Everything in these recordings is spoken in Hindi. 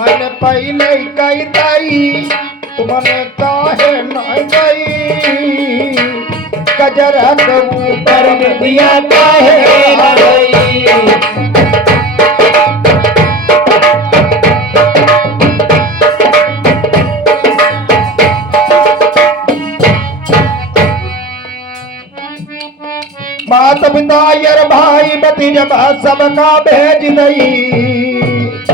मैंने पहले कही तई तुमने काहे नहीं गई गजरा के ऊपर दिया काहे न गई। माता पिता यार भाई भतीजा सबका भेज दई।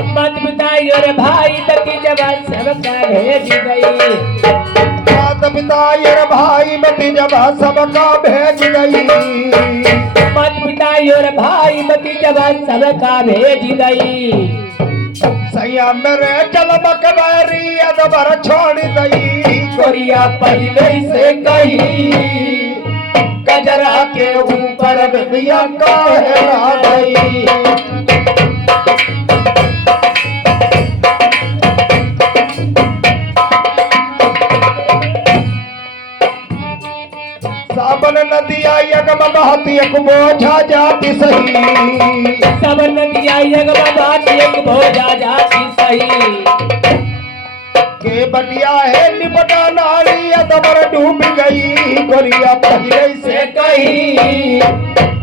माता पिता यार भाई भतीजा सबका भेज दई। माता पिता यार भाई भतीजा सबका भेज दई। माता पिता यार भाई भतीजा सबका भेज दई। सैया मेरे चल बकबरी अदबर छोड़ दई। गोरिया पहले से कही गजरा के ऊपर बिया काहे ना गई। सावन नदिया यगम बहती एक बोझा जाती सही। सावन नदिया यगम बहती एक बोझा जाती सही। के बटिया है निपटा नारी अदबर डूब गई। गोरिया पहले से कही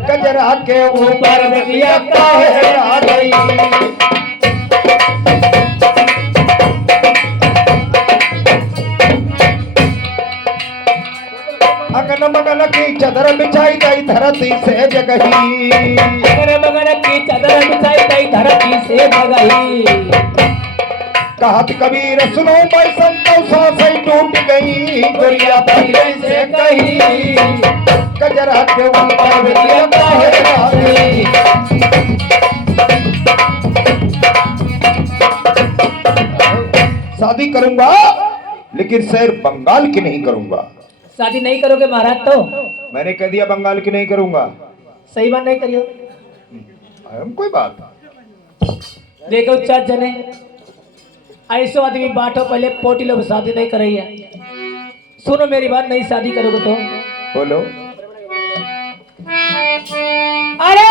गजरा के ऊपर बिया काहे ना गई। अगन मगन की चादर बिछाई गई धरती से जगही। अगन मगन की चादर बिछाई गई धरती से जगही। कहत कबीर सुनो मैं संतोषा से टूट गई। गोरिया पहले से कही गजरा के ऊपर बिया काहे ना गई। शादी करूंगा लेकिन शहर बंगाल की नहीं करूंगा। शादी नहीं करोगे महाराज तो? मैंने कह दिया बंगाल की नहीं करूंगा। सही बात नहीं करियो। कोई बात देखो चार जने ऐसो आदमी बांटो पहले पोटी लोग शादी नहीं कर रही है। सुनो मेरी बात, नहीं शादी करोगे तो बोलो। अरे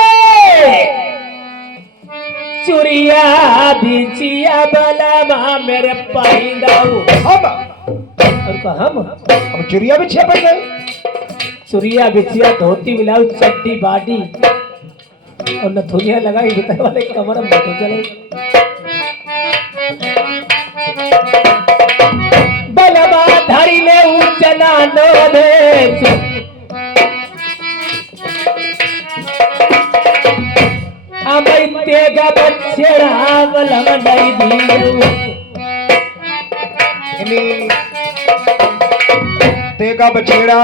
चुरिया बिचिया बला मेरे पाइंदाऊ हम चुरिया बिछिया पड़ गए। चुरिया बिचिया धोती ब्लाउज चड्डी बाडी और नथुनिया लगाई भीतर वाले कमर में तो चले। बलवा धरी ले उचना नो भेज अमई तेगा बछड़ा बलम नहीं दियो। तेगा बछेड़ा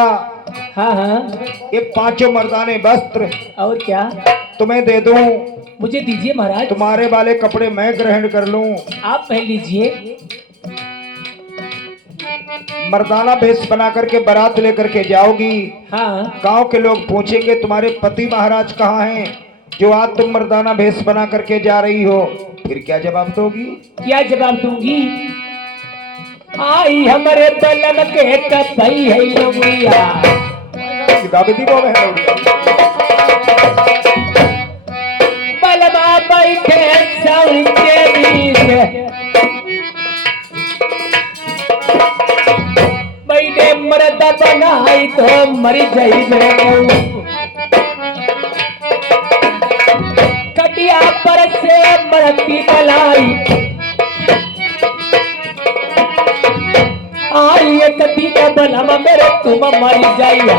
हाँ हाँ ये पांचों मर्दाने वस्त्र और क्या तुम्हें दे दूं। मुझे दीजिए महाराज। तुम्हारे वाले कपड़े मैं ग्रहण कर लूं। आप पहन लीजिए। मर्दाना भेष बना करके बारात लेकर के जाओगी। हाँ गांव के लोग पूछेंगे तुम्हारे पति महाराज कहाँ हैं जो आज तुम मर्दाना भेष बना करके जा रही हो। फिर क्या जवाब दोगी? क्या जवाब दूंगी? आई हमारे बलम के कपई है लौड़िया। दाबेदी बोल रहे हैं बलमा बैठे सौर के बीच बैठे मर्द बनाई तो मर जाइबे। कटिया पर से मरती बलाई आई एक दिन बलम मेरे तुम मर जाइया।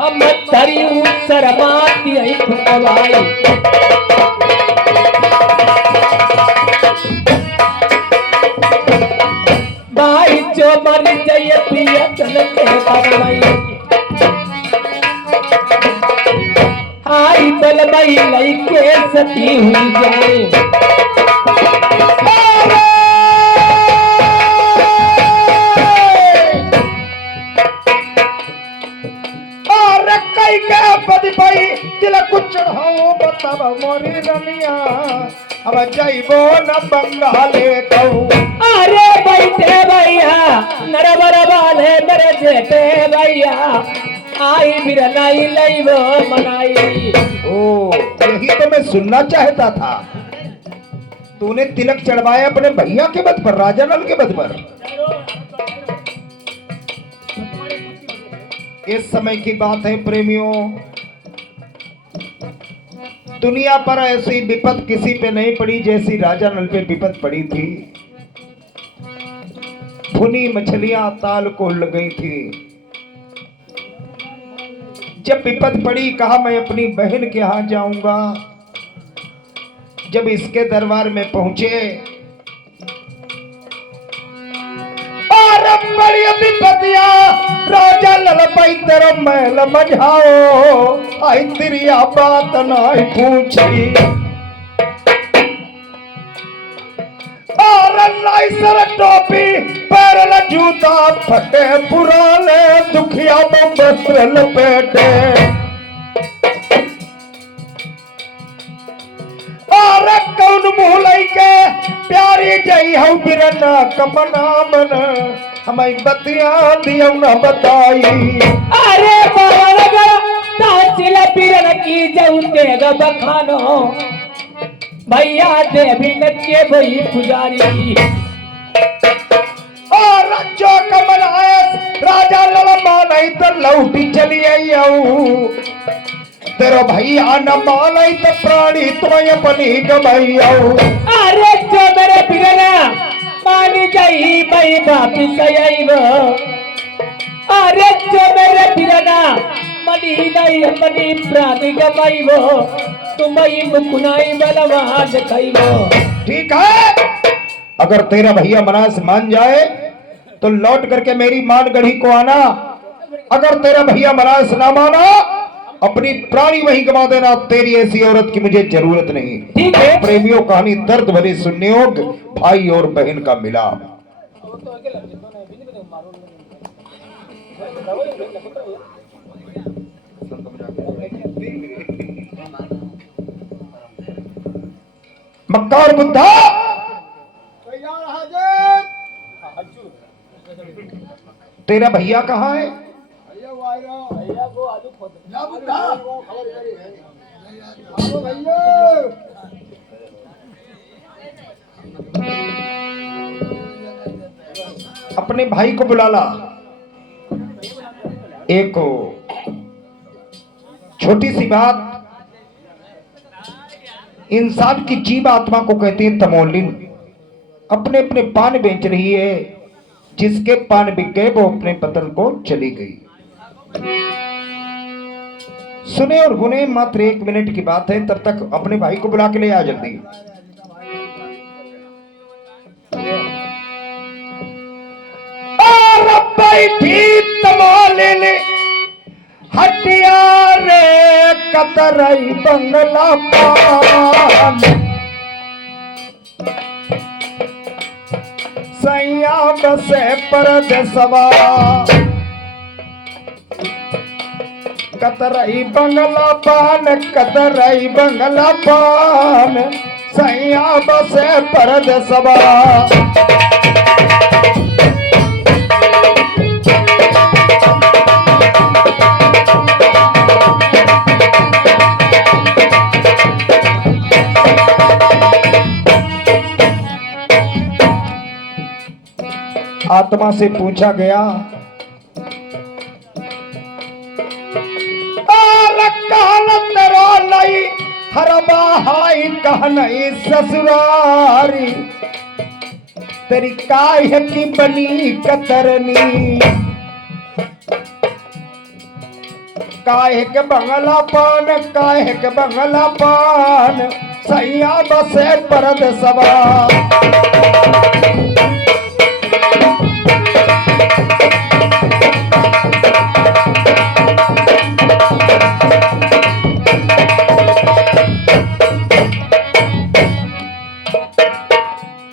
हम धरी शरमाती आई खुदवाई। भाई जो मर जाइए पिया चल के बलमई। आई बलमई लईके सती हुई जाए। कुछ बताब मोरी रमिया अब जाइबो न बंगाले कहूँ। अरे बैठे भैया नरबर वाले मेरे जेठे भैया आई बिरनाई लईबो मनाई। ओ यही तो मैं सुनना चाहता था। तूने तिलक चढ़वाया अपने भैया के बद पर, राजा नल के बद पर। इस समय की बात है प्रेमियों, दुनिया पर ऐसी विपद किसी पे नहीं पड़ी जैसी राजा नल पे विपद पड़ी थी। भुनी मछलियां ताल को लग गई थी। जब विपद पड़ी कहा मैं अपनी बहन के यहाँ जाऊंगा। जब इसके दरबार में पहुंचे और बड़ी विपतिया राजा ललपई तेरा महल मझाओ, आई तिरिया बात नहीं पूछी। और सर टोपी पैर जूता फटे पुराने दुखिया में वस्त्र लपेटे। और कौन मुँह लैके प्यारी जई हूँ बिरना कमना मन, हमें बतिया दियो न बताई। अरे बाबा ताचिला बिरन की जऊते ग बखानो, भैया देवी नचे भई पुजारी। और जो कमल आए राजा ललमा नहीं तो लौटी चली आई। तेरा भैया न माने तो प्राणी तुम्हें अपनी गवाइयो। अरे जो मेरे बिरना मान जाई भाई वापिस आईब। अरे जो मेरे बिरना मनी नहीं अपनी प्राणी गवाइब, तुम्हें मुकुनाई बलवा दिखाइब। ठीक है, अगर तेरा भैया मनास मान जाए तो लौट करके मेरी मानगढ़ी को आना। अगर तेरा भैया मनास ना माना अपनी प्राणी वहीं गवा देना। तेरी ऐसी औरत की मुझे जरूरत नहीं। ठीक है प्रेमियों, कहानी दर्द भरी सुनने योग्य, भाई और बहन का मिलाप। मक्का और बुद्धा तेरा भैया कहाँ है? अपने भाई को बुला ला। एक छोटी सी बात, इंसान की जीव आत्मा को कहते हैं तमोलिन। अपने अपने पान बेच रही है। जिसके पान बिक गए वो अपने बदल को चली गई। सुने और गुने मात्र 1 मिनट की बात है। तब तक अपने भाई को बुला के ले आ जल्दी। और बैठी तमोलिन हटिया रे कतरई बंगला पान, सैया बसे परदेसवा। कतरई बंगला पान, कतरई बंगला पान, सैया बसे परदेसवा। आत्मा से पूछा गया हरबा हाई कहनई ससुरारी, तेरी काहे की बनी कतरनी। काहे के बंगला पान, काहे के बंगला पान, सैया बसे परदेसवा।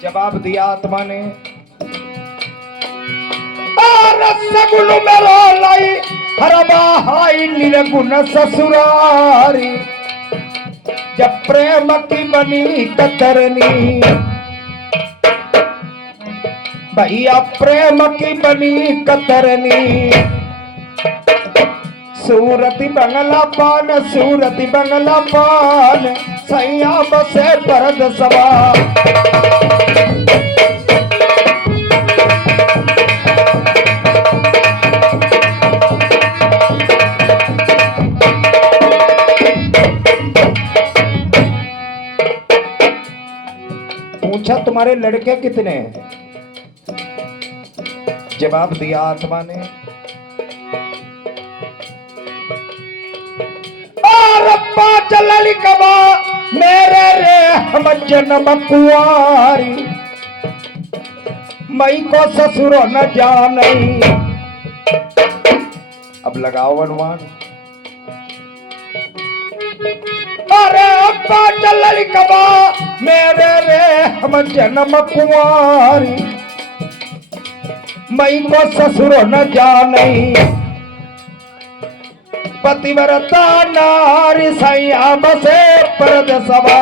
जवाब दिया आत्मा ने, सगुन मेरा लाई हरबा हाई निर्गुण ससुरारी। जब प्रेम की बनी कतरनी, भैया प्रेम की बनी कतरनी, सूरती बंगला पान सैया बसे परद सवा। पूछा तुम्हारे लड़के कितने हैं? जवाब दिया आत्मा ने, चलली कबा मेरे रे हम जन्म कुआरी, मई को ससुरो न जाने। अब लगाओ अनुमान। अरे अब्बा चलली कबा मेरे रे हम जन्म कुआरी, मई को ससुरो न जाने। पतिव्रता नारी सैया बसे परद सवा।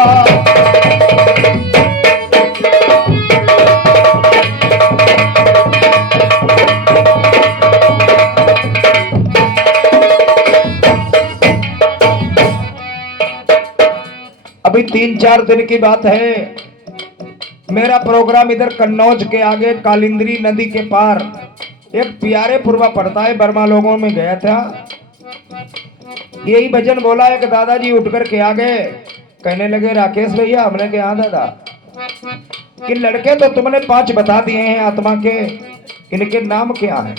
अभी 3-4 दिन की बात है, मेरा प्रोग्राम इधर कन्नौज के आगे कालिंद्री नदी के पार एक प्यारे पुरवा पड़ता है, बर्मा लोगों में गया था। यही भजन बोला एक दादाजी उठ कर के आ गए, कहने लगे राकेश भैया। हमने कहा हाँ दादा, कि लड़के तो तुमने 5 बता दिए हैं आत्मा के, इनके नाम क्या हैं?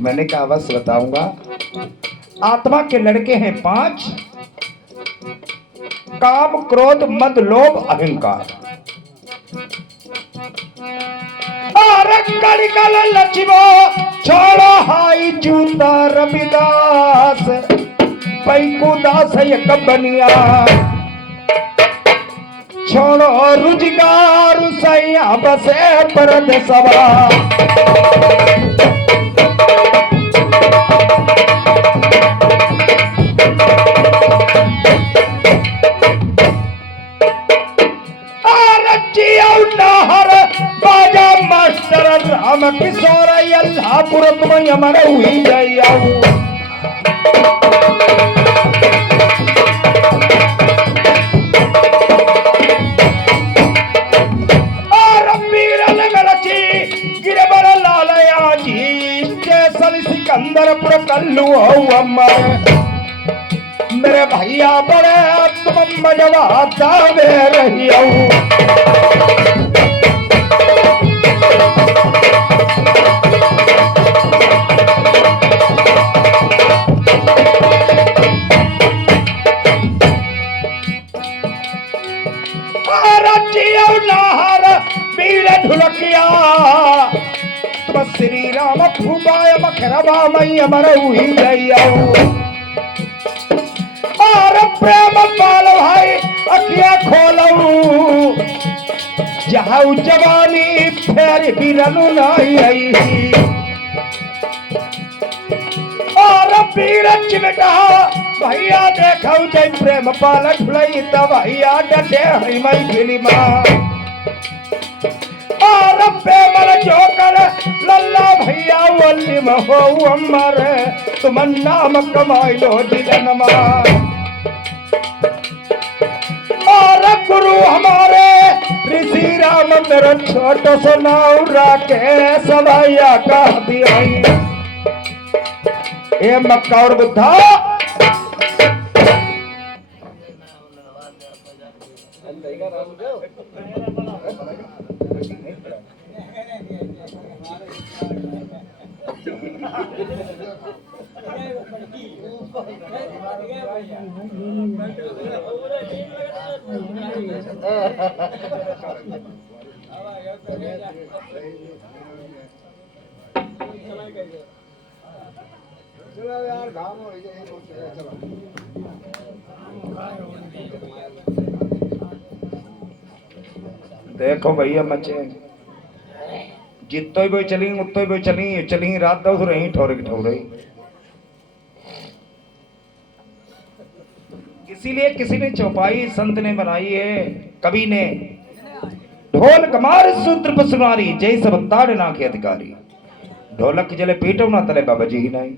मैंने कहा अवश्य बताऊंगा। आत्मा के लड़के हैं 5, काम क्रोध मद लोभ अहंकार। लक्ष्मो छोड़ो हाई जूता रविदास, पैकुदास एक बनिया। छोड़ो रुजगार सैया बसे परद सवा। बाजा मास्टर राम किशोर अल्लाहपुर तुम यमन हुई जाऊ। गिरबर लालया जी जैसल सिकंदरपुर कल्लू हो अमर। मेरे भैया बड़े तुम मजवा दावे रही। श्री राम फूबाय मखरबा मई अमर हुई जइयाऊ। और प्रेम पाल भाई अखियां खोलऊ, जहाऊ जवानी फेर बिरनु नहीं आई। और पीर चिमटा भैया देखऊ जय प्रेम पाल ढुलई त भैया डटे हई मई फिल्मा। और प्रेमल जोकर लल्ला भैया वल्ली महो अमर, तुम नाम कमाई लो दिलनमा। और गुरु हमारे ऋषि राम मेरा छोट सुनाऊ राकेश भैया का दिया। ए मक्का और बुद्धा देखो भैया मचे जितो भी चली उतो भी चली रात दस रही ठोर की ठोर रही। इसीलिए किसी ने चौपाई संत ने बनाई है, कवि ने, ढोल कमार सूत्र पसुनारी जय सब ताड़ ना के अधिकारी। ढोलक जले पीटो ना तले बाबा जी ही नहीं।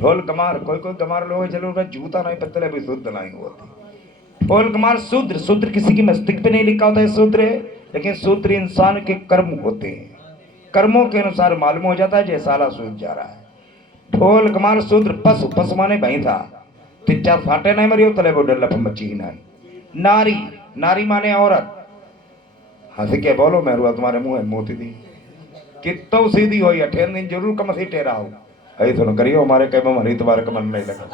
ढोल कमार कोई कोई कमार लोग चलो उनका जूता नहीं पत्तले भी शुद्ध नहीं होती। ढोल कमार शूद्र, शूद्र किसी की मस्तिष्क पे नहीं लिखा होता है शूद्र है, लेकिन शूद्र इंसान के कर्म होते हैं, कर्मों के अनुसार मालूम हो जाता है जैसे साला सूझ जा रहा है। ढोल कमार शूद्र पशु, पशु माने भई था तिच्चा फाटे नहीं मरियो तले वो डर मची नहीं। नारी, नारी माने औरत, हंस के बोलो मेहरुआ तुम्हारे मुंह है मोती दी कितो सीधी हो अठेन दिन जरूर कम सी टेरा हो ऐ तो करियो हमारे कई में हरी तुम्हारे का मन नहीं लगा।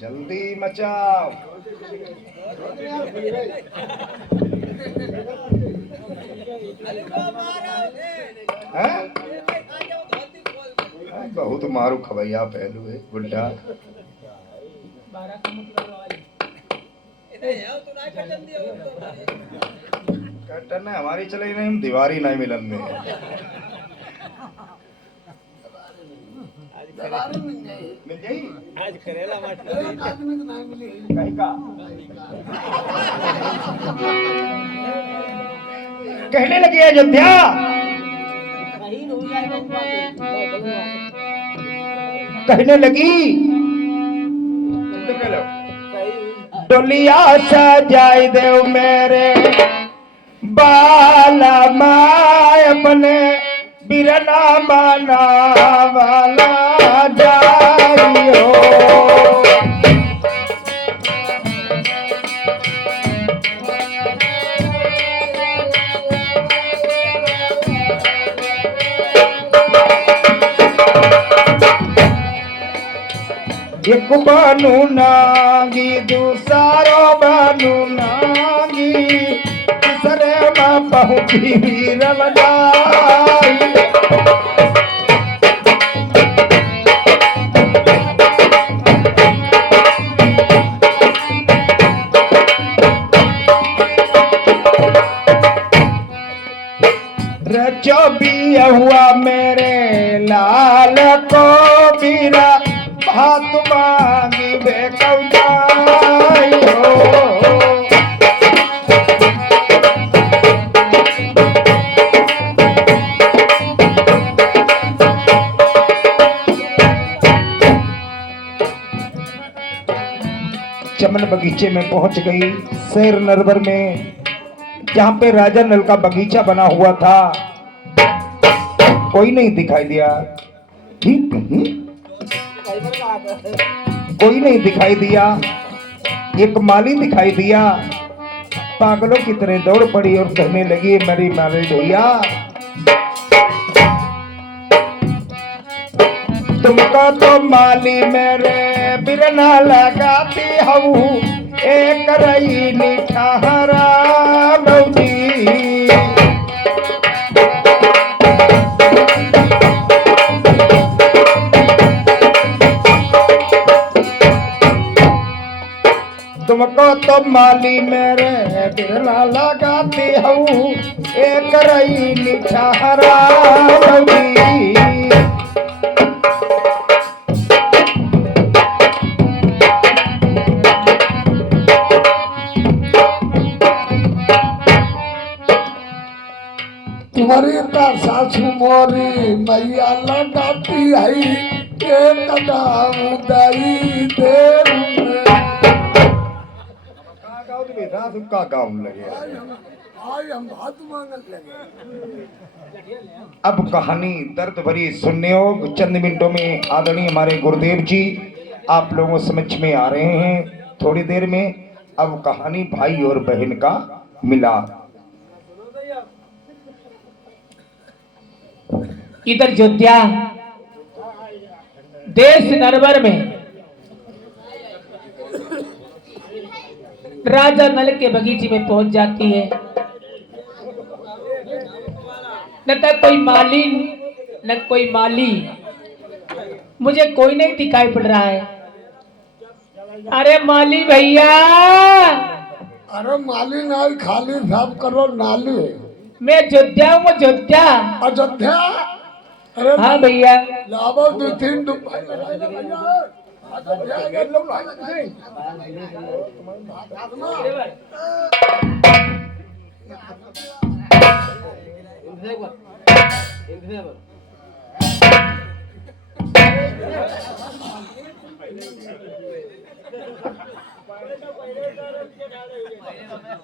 जल्दी मचाओ। बहुत मारू खबैया पहलू है बुढ़ा। कटन है हमारी चले नहीं, हम दीवारी नहीं मिलन में मिल गई आज करेला कहीं का कहने लगे अयोध्या कहने लगी डोलिया सजाई देव मेरे बाला माय अपने बिरना बना वाला जाई हो। एक बानू नांगी दूसरो बानू नांगी तीसरे में पहुंची वीरल जाई। रचो भी हुआ मेरे लाल को बीरा हाथ मांगी बेकौजाई हो। चमन बगीचे में पहुंच गई शेर नरवर में, जहां पे राजा नल का बगीचा बना हुआ था। कोई नहीं दिखाई दिया, ठीक कोई नहीं दिखाई दिया। एक माली दिखाई दिया, पागलों की तरह दौड़ पड़ी और कहने लगी मेरी माली भैया तुमको तो माली मेरे बिरना लगाती हूँ एक रही निठारा बौजी। तुमको तो माली मेरे बिरला लगाती हूँ एक रही निठारा बौजी। तुम्हारी का सासू मोरी मैया लगाती है एक दाम दई देर में। का गाँव लगे आज हम बात मांगने लगे। अब कहानी दर्द भरी सुनने हो चंद मिनटों में आदरणीय हमारे गुरुदेव जी आप लोगों समझ में आ रहे हैं थोड़ी देर में। अब कहानी भाई और बहन का मिलाप। इधर अयोध्या देश नरवर में राजा नल के बगीचे में पहुंच जाती है। न तो कोई माली न कोई माली, मुझे कोई नहीं दिखाई पड़ रहा है। अरे माली भैया, अरे माली नाली खाली साफ करो नाली। मैं अयोध्या हूँ, अयोध्या। अयोध्या अरे हाँ भैया। लाभो 2-3 भाई भैया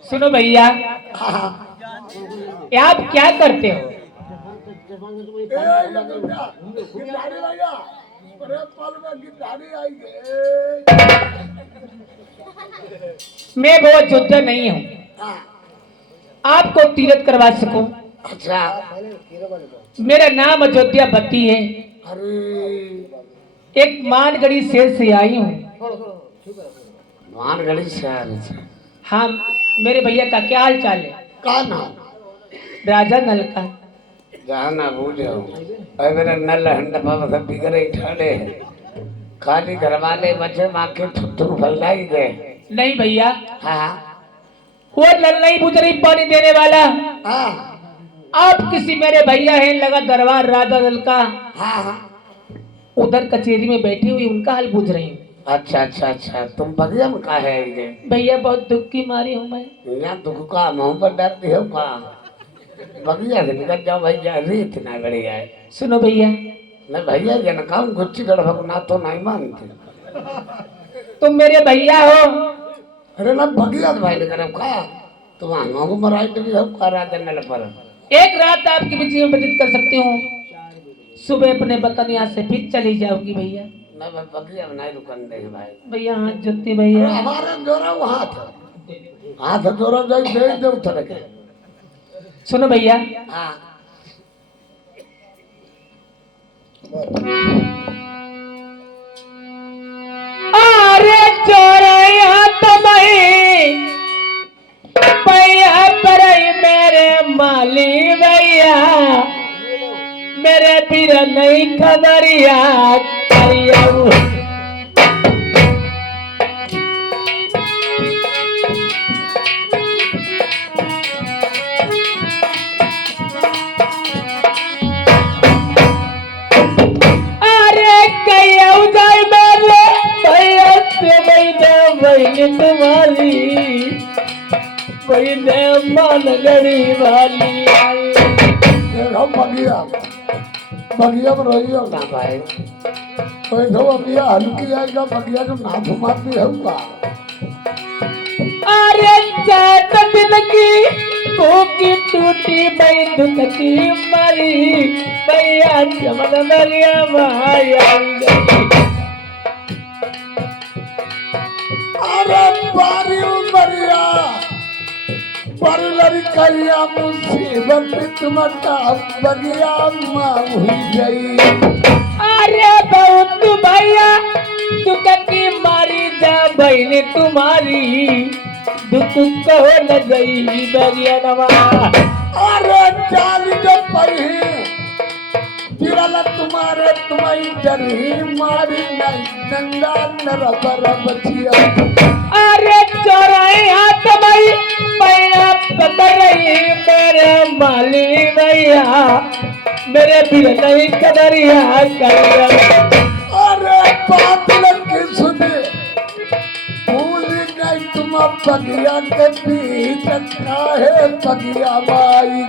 सुनो भैया, ये आप क्या करते हो? मैं बहुत योद्धा नहीं हूँ, आपको तीरथ करवा सकूं। अच्छा मेरा नाम अयोध्या बत्ती है, अरे एक मानगढ़ी शहर से आई हूँ। मानगढ़ी शहर से हाँ, मेरे भैया का क्या हाल चाल है? का नाम राजा नल का। जहाँ ना बूझो अरे मेरा नल हंडपा सब बिगड़े ठाड़े खाली घर वाले बच्चे माँ के थुथुर फैलाई गए। नहीं भैया, हाँ वो नल नहीं बुझ रही पानी देने वाला। हाँ आप किसी मेरे भैया हैं लगा दरबार राजा नल का, हाँ हाँ उधर कचेरी में बैठी हुई उनका हाल पूछ रही हूँ। अच्छा अच्छा अच्छा तुम बगिया में का है ये भैया बहुत दुख की मारी हूँ मैं। यहाँ दुख का मुँह पर डरती हो का बगिया से निकल जाओ भैया रीत ना बढ़िया है। सुनो भैया, मैं भैया ये न कहूँ गुच्ची गढ़ ना तो नहीं मानती। तुम मेरे भैया हो। अरे ना भगिया तो भाई ने का तुम आंगों को मराई तो भी हो का राजा नल पर एक रात आपकी बीच में व्यतीत कर सकती हूँ, सुबह अपने वतन यहाँ से फिर चली जाओगी भैया। मैं बगिया नहीं रुकन दे भाई। भैया हाथ जोती भैया। हमारे जोरा वो हाथ जोरा जाई दे दे उतर के। सुनो भैया, हाँ अरे चोरे हाथ में भैया पर मेरे माली भैया, मेरे पीर नहीं खबरिया करिया। तुम्हारी पहले मानगढ़ी वाली आई। देखो बगिया बगिया में रहियो ना भाई तो देखो बगिया हल्की आएगा बगिया को ना घुमाती होगा। अरे चाट दिल की भूखी टूटी मई दुख की मरी भैया चमन मरिया माया। अरे बारी उमरिया पर लड़कैया मुसीबत तुमका बगिया माँ हुई गई। अरे बहुत भैया दुख की मारी जा बहन तुम्हारी दुख कहो न गई बगिया नवा। अरे चाल जो पही गिरल तुम्हारे तुम्हारी डरी मारी नहीं नंगा नरबर बचिया। अरे चोराई हाथ मई भैया पकड़ रही मेरे माली भैया, मेरे बिल नहीं कदरिया करिया। अरे बात लगी सुने भूल गई तुम बगिया के बीच काहे बगिया माई।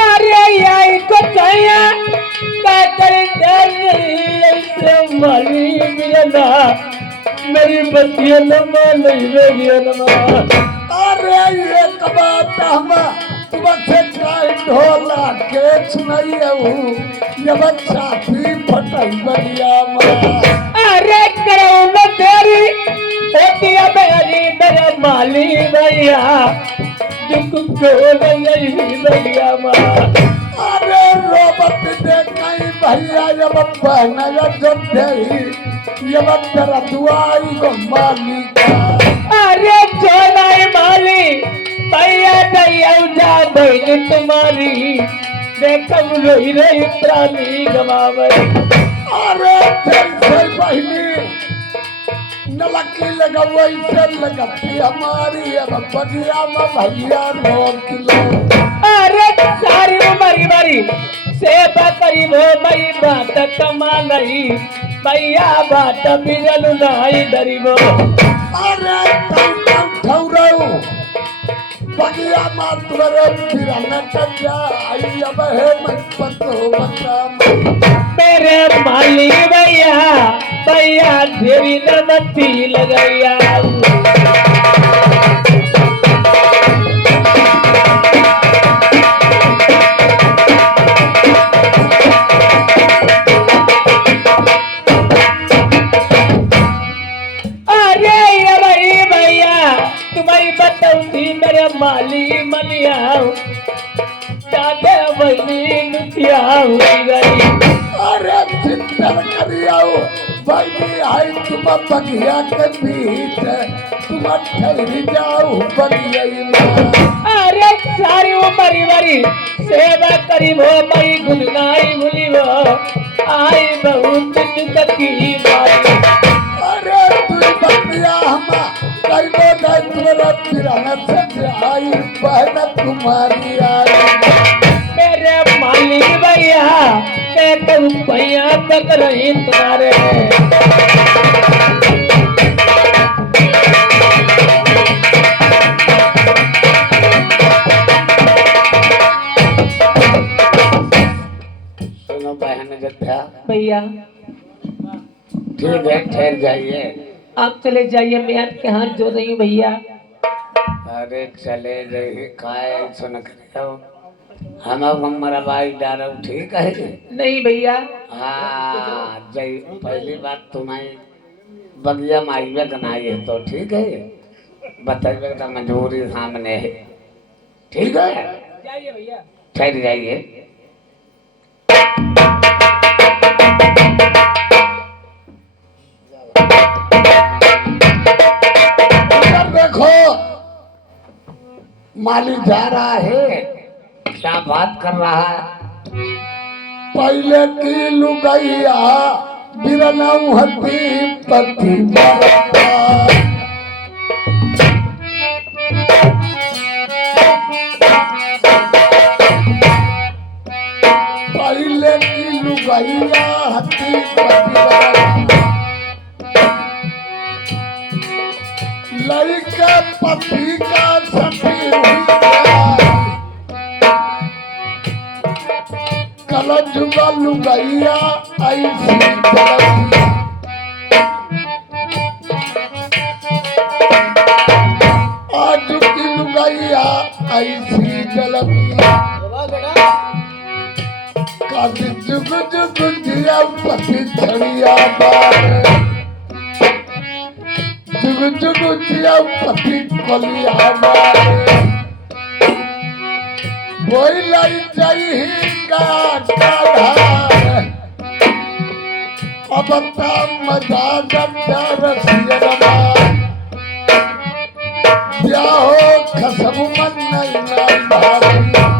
अरे यही को चाहिए क्या करें माली मिलना मेरी बतिया नमा नहीं मेरी नमा। अरे ये बात हम तुमसे ट्राई ढोला के सुनाई हूँ ये बच्चा भी फटाई बगिया माँ। अरे करो न तेरी होती है मेरी मेरे माली भैया दुख को नहीं भैया माँ। अरे रोबत दे कहीं भैया जब पहना जब दे ये तेरा दुआई को माली का। अरे चोनाई माली भैया दैया जा बहन तुम्हारी देखम रोई रही प्राणी गवावे। अरे जैसे बहनी नलकी लगा वैसे लगती हमारी अब बगिया में भैया रोक लो। अरे सारी उमरी मरी सेवा करी वो कमाल ही भैया बात बिरल नहीं डरिबो अरे तम ठौरऊ बगिया मातरे फिरन कन्या आई अब है मन पतो बता मेरे माली भैया भैया देवी नमती लगैया तुम्हारी बताऊंगी मेरे माली मलिया जाके बनी नुतिया हुई गई अरे चिंतन करियाओ भाई आई तुम बगिया के बीच तुम ठहरी जाओ बगिया अरे सारी उमरी वरी सेवा करी वो मई गुनगाई भूली वो आई बहुत चुकती मारी अरे तू बगिया हमा कईनो नहीं तुम्हारा पिराना से आई बहन तुम्हारी आई मेरे माली भैया मैं कहूँ भैया तक रही तुम्हारे सुनो बहन जत्था भैया ठीक है ठहर जाइए आप चले जाइए मैं आपके हाथ जोड़ रही हूँ भैया अरे चले जाइए खाए सुन कर हम हमारा भाई डालो ठीक है नहीं भैया हाँ जय पहली बात तुम्हारी बगिया माइबे बनाइए तो ठीक है बताइए तो मजबूरी सामने है ठीक है जाइए भैया ठहर जाइए देखो माली जा रहा है क्या बात कर रहा है पहले की लुगैया बिरनऊ हती पति पहले की लुगैया हती पति लड़का पति का सती कल जुगा लुगैया ऐसी आज की लुगैया ऐसी जलबिया काफी जुग जुग दिया पति छड़िया बार जुग जुग दिया पति कलिया मारे बोई लाई जाई का धार अब ता मजा जंदा रसिया ब्याहो खसबु मन नहीं भारी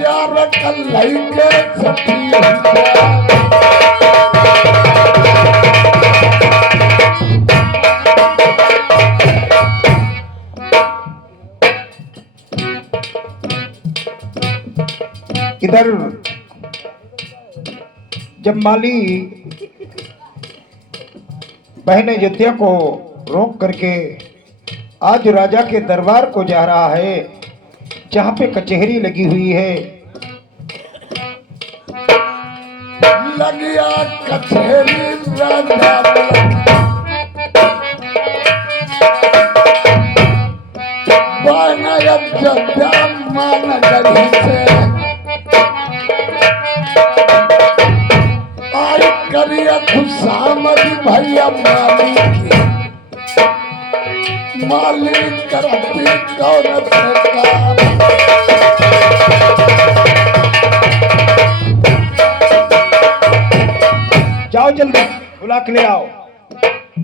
यार कल के सती इधर जब माली बहन अयोध्या को रोक करके आज राजा के दरबार को जा रहा है जहाँ पे कचहरी लगी हुई है लगिया कचहरी राजा मान गढ़ी से आई करिया खुशामदी भैया मालिक करती कौन से काम जाओ जल्दी बुला के ले आओ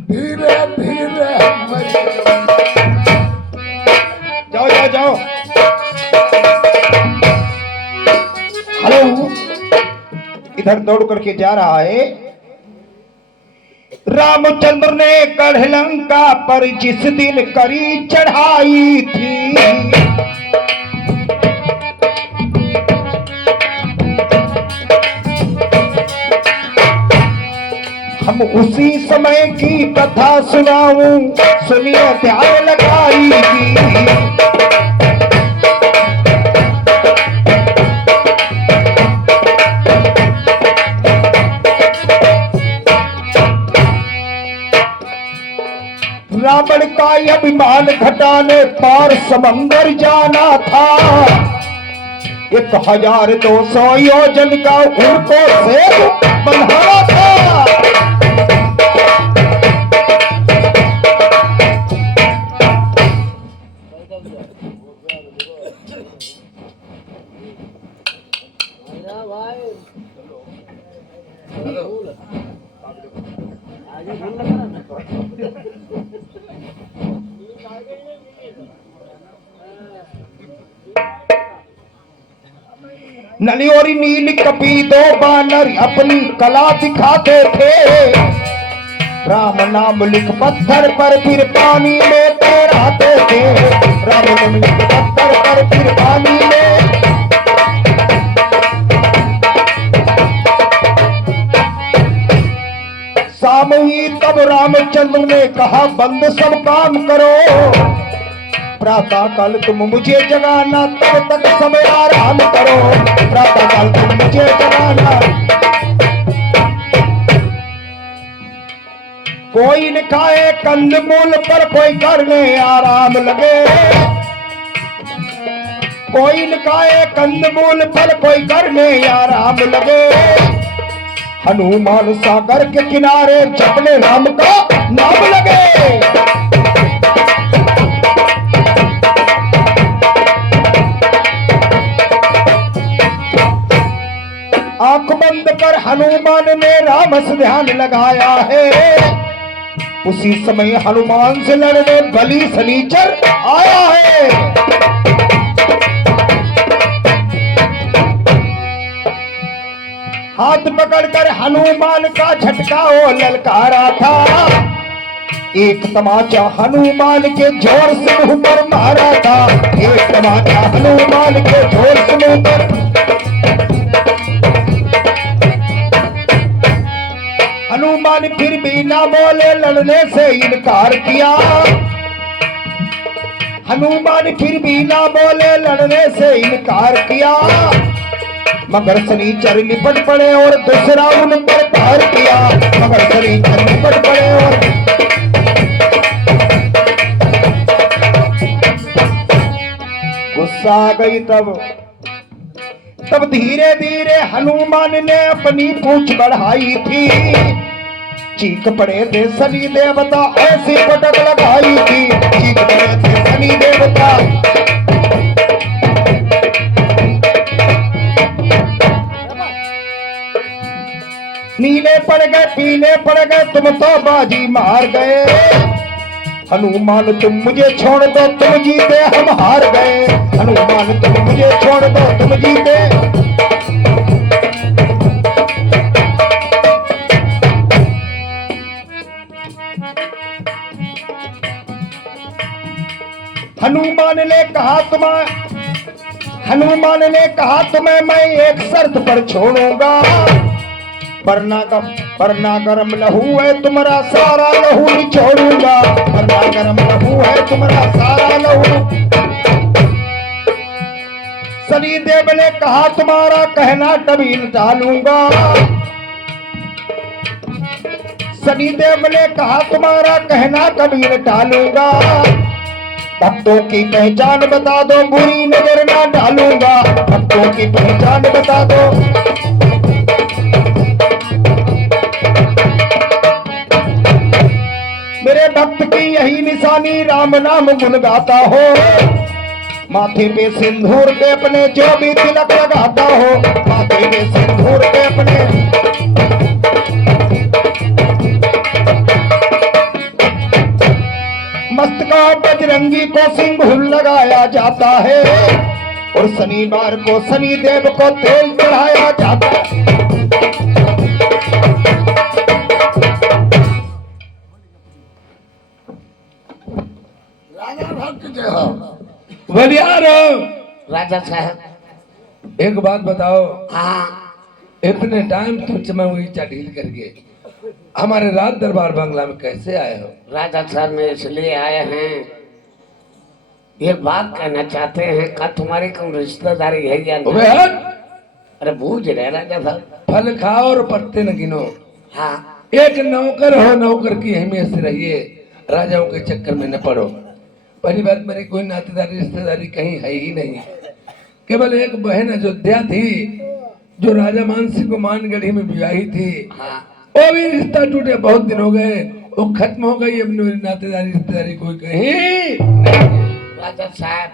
धीरे धीरे जाओ जाओ जाओ हेलो इधर दौड़ करके जा रहा है रामचंद्र ने कढ़लंका पर जिस दिन करी चढ़ाई थी हम उसी समय की कथा सुनाऊं, सुनिए ध्यान लगाइएगी। रावण का अभिमान घटाने पार समंदर जाना था। 1200 योजन का उनको सेतु बंधाना था। नली और नील कपी दो बानर अपनी कला दिखाते थे। राम नाम लिख पत्थर पर फिर पानी में तैराते थे। राम नाम लिख पत्थर पर फिर पानी में। शाम हुई तब रामचंद्र ने कहा बंद सब काम करो। प्रातः काल तुम मुझे जगाना, तब तक समय आराम करो। प्रातः काल तुम मुझे जगाना। कोई न खाए कंदमूल पर कोई करने आराम लगे। कोई न खाए कंदमूल पर कोई करने आराम लगे। हनुमान सागर के किनारे जपने राम का नाम लगे। आंख बंद कर हनुमान ने राम से ध्यान लगाया है। उसी समय हनुमान से लड़ने बलि शनिचर आया है। हाथ पकड़कर हनुमान का झटका वो ललकारा था। एक तमाचा हनुमान के जोर से मुंह पर मारा था। एक तमाचा हनुमान के जोर से मुंह पर। हनुमान फिर भी ना बोले, लड़ने से इनकार किया। हनुमान फिर भी ना बोले, लड़ने से इनकार किया। मगर शनिचर निपट पड़े और दूसरा उन पर प्रहार किया। मगर शनिचर निपट पड़े और गुस्सा आ गई। तब धीरे धीरे हनुमान ने अपनी पूंछ बढ़ाई थी। चीख पड़े थे शनि देवता, ऐसी पटक लगाई थी। चीख पड़े थे शनि देवता। नीले पड़ गए पीले पड़ गए, तुम तो बाजी मार गए। हनुमान तुम मुझे छोड़ दो, तुम जीते हम हार गए। हनुमान तुम मुझे छोड़ दो, तुम जीते। हनुमान ने कहा तुम्हें मैं एक शर्त पर छोड़ूंगा। वरना गरम लहू है तुम्हारा सारा लहू निचोड़ूंगा। वरना गरम लहू है तुम्हारा सारा लहू। शनिदेव ने कहा तुम्हारा कहना कभी न टालूंगा। शनिदेव ने कहा तुम्हारा कहना कभी न टालूंगा। भक्तों की पहचान बता दो, बुरी नजर ना डालूंगा। भक्तों की पहचान बता दो। मेरे भक्त की यही निशानी, राम नाम गुण गाता हो। माथे पे सिंदूर के अपने जो भी तिलक लगाता हो। माथे पे सिंदूर के अपने। मस्तका बजरंगी को सिंदूर लगाया जाता है। और शनिवार को शनिदेव को तेल चढ़ाया जाता है। राजा साहब एक बात बताओ, हाँ इतने टाइम तुम मैं हुई ढील करके हमारे राज दरबार बंगला में कैसे आए हो? राजा साहब में इसलिए आए हैं, एक बात कहना चाहते हैं, का तुम्हारी कौन रिश्तेदारी है या अबे नहीं? हट! अरे बूझ रहे राजा साहब। फल खाओ और पत्ते न गिनो। हाँ एक नौकर हो, नौकर की अहमियत से रहिए, राजाओं के चक्कर में न पड़ो। पहली बात, मेरी कोई नातेदारी रिश्तेदारी कहीं है ही नहीं। केवल एक बहन अयोध्या थी जो राजा मानसिंह को मानगढ़ी में ब्याही थी, हाँ वो भी रिश्ता टूटे बहुत दिन हो गए, वो खत्म हो गई। अब मेरी नातेदारी रिश्तेदारी कोई कहीं नहीं। राजा साहब,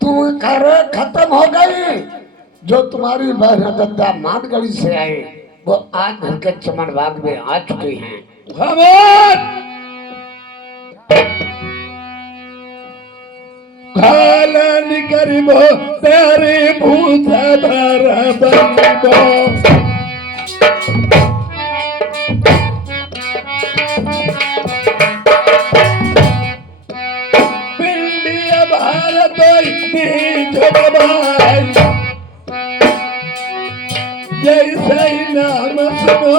तू कह रहे खत्म हो गई? जो तुम्हारी बहन अयोध्या मानगढ़ी से आए वो आज घर के चमन बाग में आ चुकी हैं। खामोश! खाला निकरिबो तेरे भूसा भरा बनिबो। पिंडिया भारत जोगबाई, जैसे ही नाम सुनो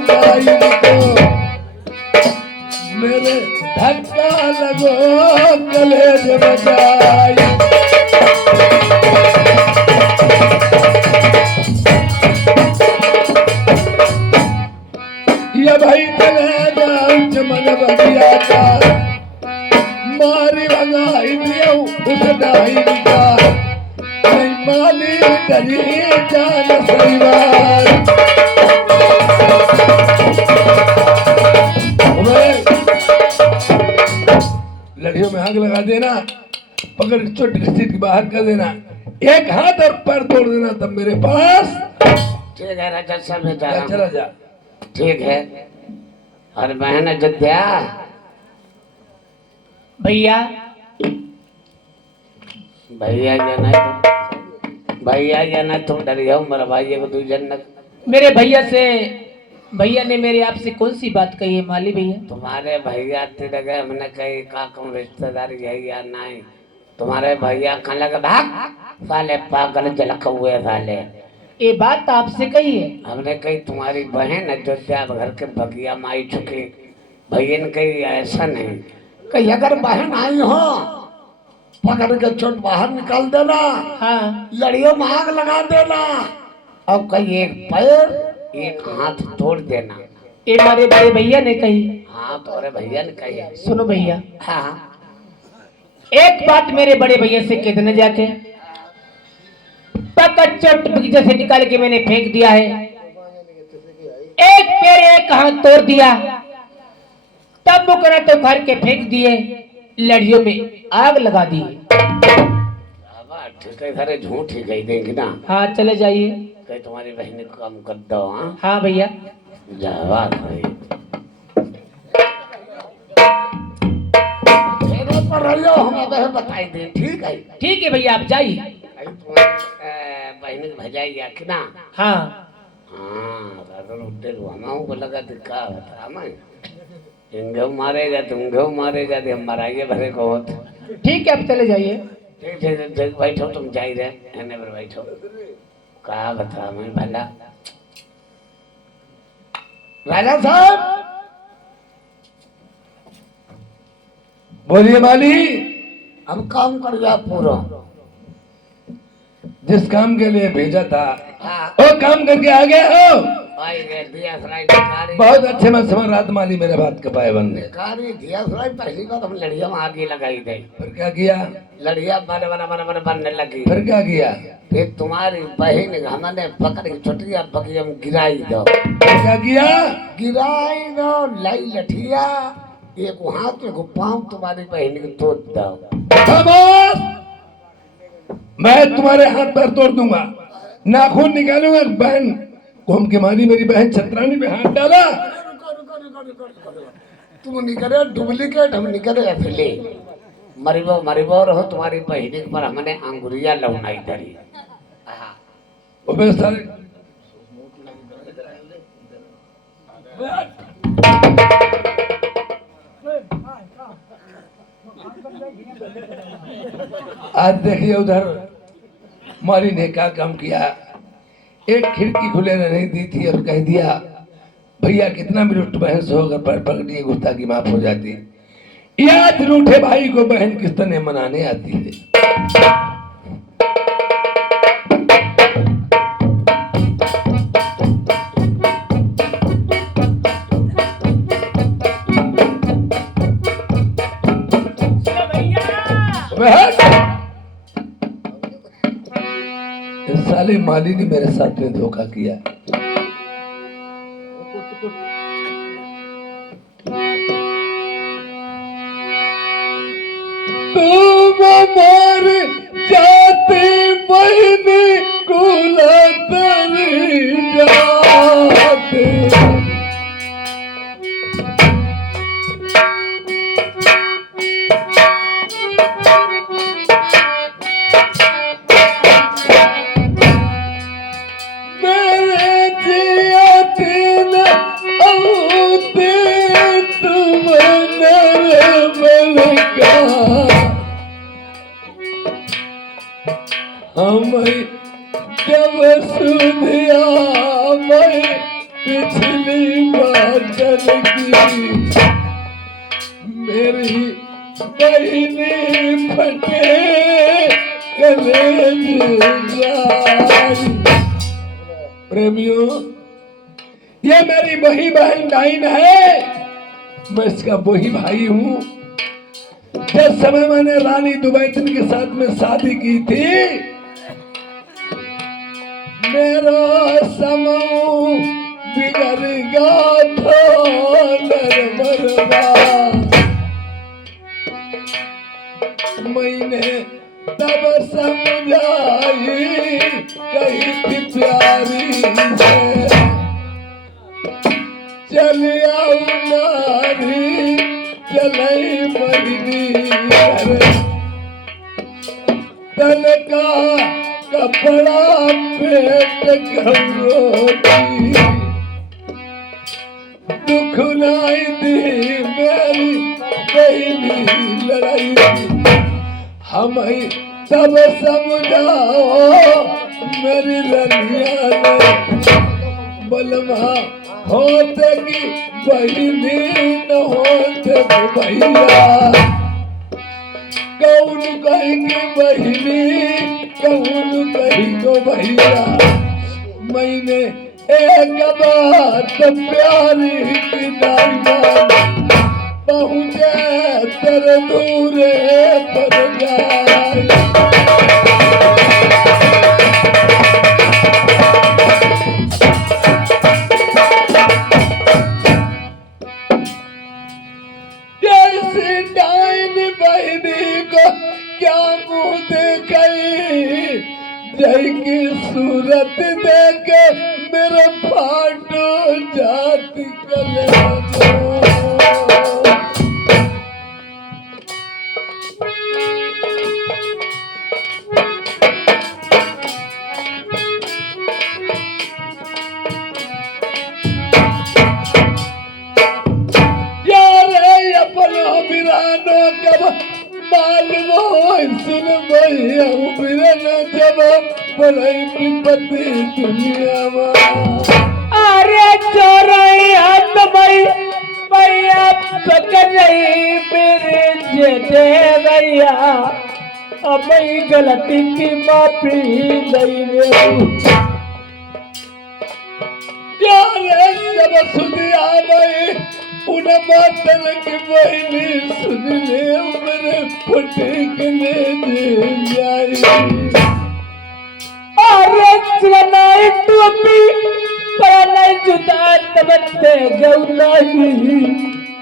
नाई को, मेरे धक्का लगो कलेज बजाई। ये भाई चले जाओ चमन बगिया का, मारी भगाई दियो उस डाई का, नहीं माली डरी जान सईवार। लड़ियों में आग लगा देना, पकड़ चोट घसीट के बाहर कर देना, एक हाथ और पैर तोड़ देना, तब मेरे पास। ठीक है राजा साहब, मैं जा रहा चला हूँ। जा। ठीक है। और बहन अयोध्या, भैया भैया या नहीं तुम, भैया या नहीं तुम डरियो मेरा भाई को तू जन्नत। मेरे भैया से, भैया ने मेरे आपसे कौन सी बात कही है माली भैया? तुम्हारे भैया तेरे गए, हमने कही का कौन रिश्तेदारी है या नहीं? तुम्हारे भैया कहने लगे भाग साले पागल जलक हुए साले। ये बात आपसे कही है? हमने कही तुम्हारी बहन अयोध्या घर के बगिया में आई चुकी। भैया ने कही ऐसा नहीं, कहीं अगर बहन आई हो पकड़ के चोट बाहर निकाल देना, हाँ लड़ियों में आग लगा देना, और कही एक पैर एक हाथ तोड़ देना। ये हमारे बड़े भैया ने कही। हाँ तुम्हारे भैया ने कही। सुनो भैया, हाँ एक बात मेरे बड़े भैया से कह देना जाके, पकड़ चोट बगीचे से निकाल के मैंने फेंक दिया है, एक पैर एक हाथ तोड़ दिया, तब मुकरा तो घर के फेंक दिए, लड़ियों में आग लगा दी। ठीक है, घरे झूठ ही कही देंगे ना। हाँ चले जाइए। कहीं तुम्हारी बहन को कम कर दो। हाँ हाँ भैया। जवाब भाई मेरे पर रहियो, हमें बताई दे। ठीक है, ठीक है भैया, आप जाइए। कहीं तुम्हारी बहन को भेजाइए कि ना? हाँ हाँ हमारे को लगा दिक्का बता हमें इंगे मारेगा तुमगे मारेगा तो हम मराइए भरे को होत। ठीक है, आप चले जाइए। ठीक है बैठो, तुम जाई रहे एने पर बैठो। कहा बता मैं भला राजा साहब बोलिए माली। हम काम कर जा पूरा। जिस काम के लिए भेजा था हाँ वो काम करके आ गए हो। भाई रे दिया सराय भिखारी बहुत अच्छे में समझ रात माली मेरे बात के पाए बंदे। भिखारी दिया सराय पहली बार हम लड़िया में आगे लगाई दे। फिर क्या किया? लड़िया बन बन बन बन बनने लगी। फिर क्या किया? फिर तुम्हारी बहन हमने पकड़ के छोटिया बगिया में गिराई दो। फिर क्या किया? गिराई दो लाई लठिया, एक हाथ एक पाँव तुम्हारी बहन को तोड़ दो। खामोश! मैं तुम्हारे हाथ पैर तोड़ दूंगा, नाखून निकालूंगा। बहन घूम के मारी मेरी बहन छतरानी पे हाथ डाला। तुम निकले डुप्लीकेट, हम निकले असली मरिबो रहो तुम्हारी बहन पर हमने अंगुरिया लौनाई धरी। अबे साले आज देखिए उधर माली ने क्या काम किया। एक खिड़की खुले नहीं दी थी और कह दिया भैया कितना भी रुष्ट बहन से होकर पकड़िए गुस्ताखी माफ हो जाती है। याद रूठे भाई को बहन किस तरह मनाने आती है। इस साले माली ने मेरे साथ में धोखा किया। तुम मर जाते बहनी कुलतरी जाते मेरे जियाते न आते तुम नरमल का हमें जब सुधिया मैं पिछली बादल की मेरी बहनी फटे कलेज जाई। प्रेमियों, ये मेरी वही बहन डाइन है, मैं इसका वही भाई हूँ। जिस समय मैंने रानी दुबैतन के साथ में शादी की थी, मेरा समूह बिगड़ गया था नरमरवा। मैंने तब समझाई कही थी प्यारी से, चल आओ नारी चलई मरनी तन का कपड़ा पेट घरोटी दुख नाई दी मेरी पहली लड़ाई। हमें सब समझाओ मेरी लड़िया ने बलमा होते की बहनी न होते भैया। कौन कहेंगे बहनी कौन कहेंगे भैया। मैंने एक बात प्यारी की दाईमान पहुँचे तेरे दूरे पर जाए। जैसे डाइन बहनी को क्या मुंह देखई, जय की सूरत देख मेरा फाटो जाति कलेजो। मालूम हो सुन भैया बिरना जब बड़ई विपत्ति दुनिया में। अरे चोरई हाथ भाई भैया पकड़ई मेरे जेठे भैया, अब गलती की माफी नहीं ले। यारे सब सुनिया भाई उन बातन की बहनी सुन ले मेरे फटे के ले जाई। अरे चलनाई टोपी परानाई जुदा तबते गौलाई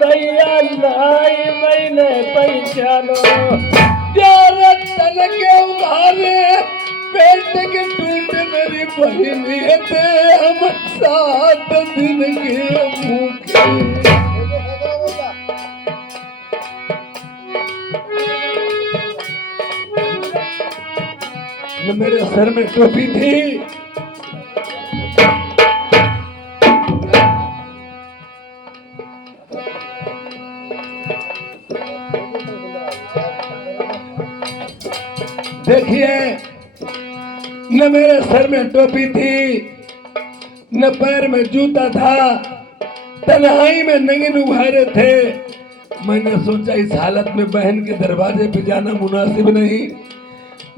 भैया नाई मैंने पहचानो। यारे तन के उघारे पेट के टूट मेरी बहनी थे हम 7 दिन के भूखे। मेरे सर में टोपी थी, देखिए न मेरे सर में टोपी थी न पैर में जूता था, तन्हाई में नंगे उभारे थे। मैंने सोचा इस हालत में बहन के दरवाजे पे जाना मुनासिब नहीं,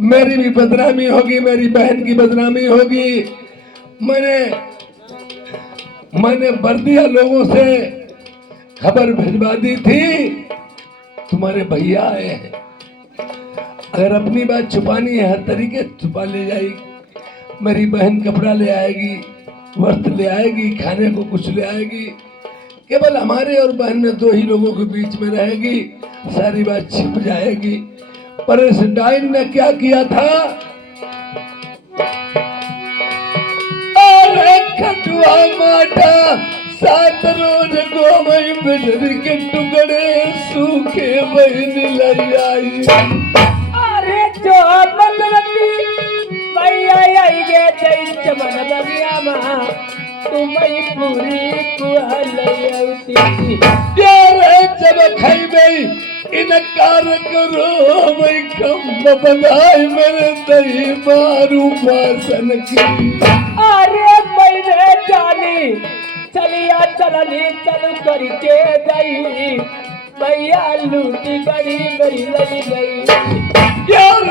मेरी भी बदनामी होगी, मेरी बहन की बदनामी होगी। मैंने बर्दिया लोगों से खबर भिजवा दी थी तुम्हारे भैया आए हैं, अगर अपनी बात छुपानी है हर तरीके से छुपा ले जाएगी। मेरी बहन कपड़ा ले आएगी, वस्त्र ले आएगी, खाने को कुछ ले आएगी, केवल हमारे और बहन में दो ही लोगों के बीच में रहेगी, सारी बात छिप जाएगी। पर इस डाइन ने क्या किया था, अरे खटुआ माटा 7 रोज गोमई बिजली के टुकड़े सूखे बहन लाई आई। अरे जो बदलती भैया आई गे जय चमन बगिया मां तुम्हें पूरी कुहलती यार जब खाई गई इनकार करो मैं कम बनाए मेरे दही मारू मासन की। अरे मैंने जानी चलिया चलनी चल करके गई भैया लूटी गड़ी गई लगी गई। यार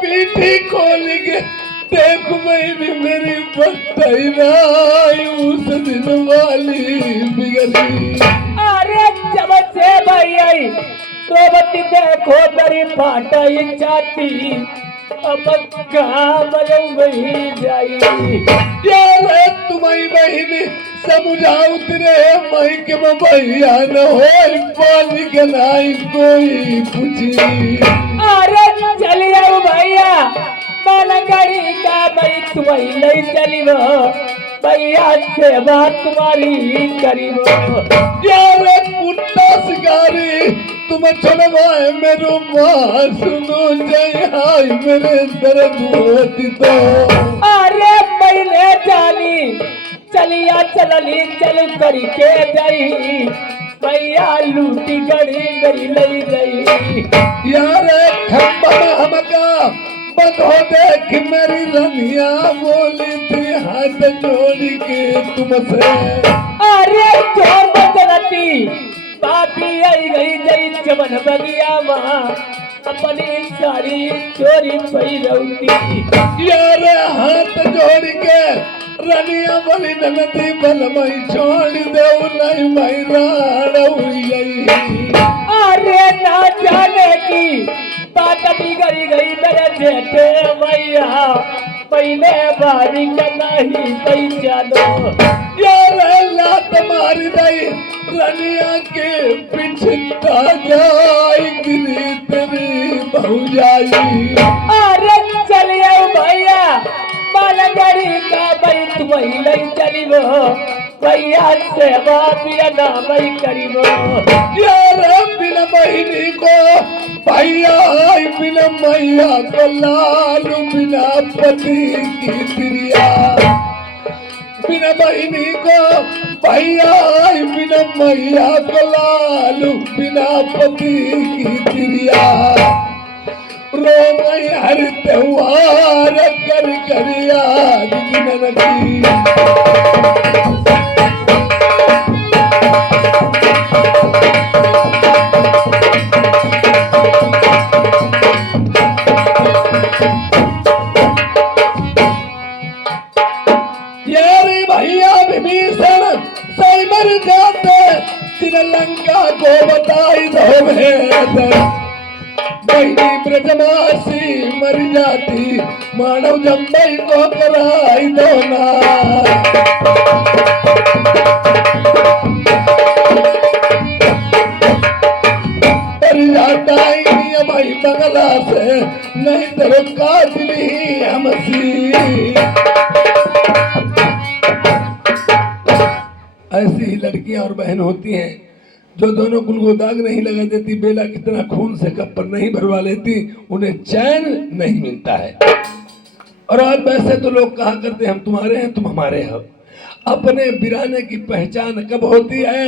पीठी खोल के देख मैंने मेरी बत्ती उस दिन वाली बिगड़ी। अरे जब से भैया तो बत्ती देखो मेरी फाटाई चाहती अब काम वही जाई। यार तुम्हारी बहन समझा उतरे मई के भैया न हो पानी के नाई कोई पूछी। अरे चलिए भैया मन गड़ी का भाई तुम्हारी नहीं चली वो भैया से बात तुम्हारी करीब। यार कुत्ता शिकारी तुम छोड़वाए मेरो माँ सुनो जय हाय मेरे दर्द होती तो। अरे मैंने जानी चलिया चलनी चल करके गई भैया लूटी गड़ी गई लई गई। यार खम्बा हमका बंद हो देख मेरी रनिया बोली थी हाथ जोड़ के तुमसे। अरे जो बदलती बापी आई गई जई चमन बगिया मां अपनी साड़ी चोरी पई रहती। यार हाथ जोड़ के रनिया बोली ननदी बल मई छोड़ दे नहीं मई राड़ हुई। अरे ना जाने की बात बिगड़ी गई मेरे जेठे भैया पहले बारी का नहीं पहचानो। यार लात मार दई रनिया के पीछे जाई गिरी तेरी बहु जाई। अरे चलिए भैया मालगड़ी का भाई तुम्हें नहीं चली वो भैया से बापिया ना भाई करीबो। यार बिना बहिनी को भैया आई बिना मैया को लालू बिना पति की प्रिया। बिना बहिनी को भैया आई बिना मैया को लालू बिना पति की प्रिया। रो गई हर त्योहार कर कर याद गिनन की। मर जाते श्रीलंका को बताई दो भेद। बहनी ब्रजमासी मर जाती मानव जम्बई को कराई दो ना। पर जाता ही भाई बगला से नहीं तो काटली हमसी। ऐसी ही लड़कियां और बहन होती हैं जो दोनों कुल को दाग नहीं लगा देती, बेला कितना खून से कप पर नहीं भरवा लेती, उन्हें चैन नहीं मिलता है। और आज वैसे तो लोग कहा करते हम तुम्हारे हैं तुम हमारे हो। अपने बिराने की पहचान कब होती है?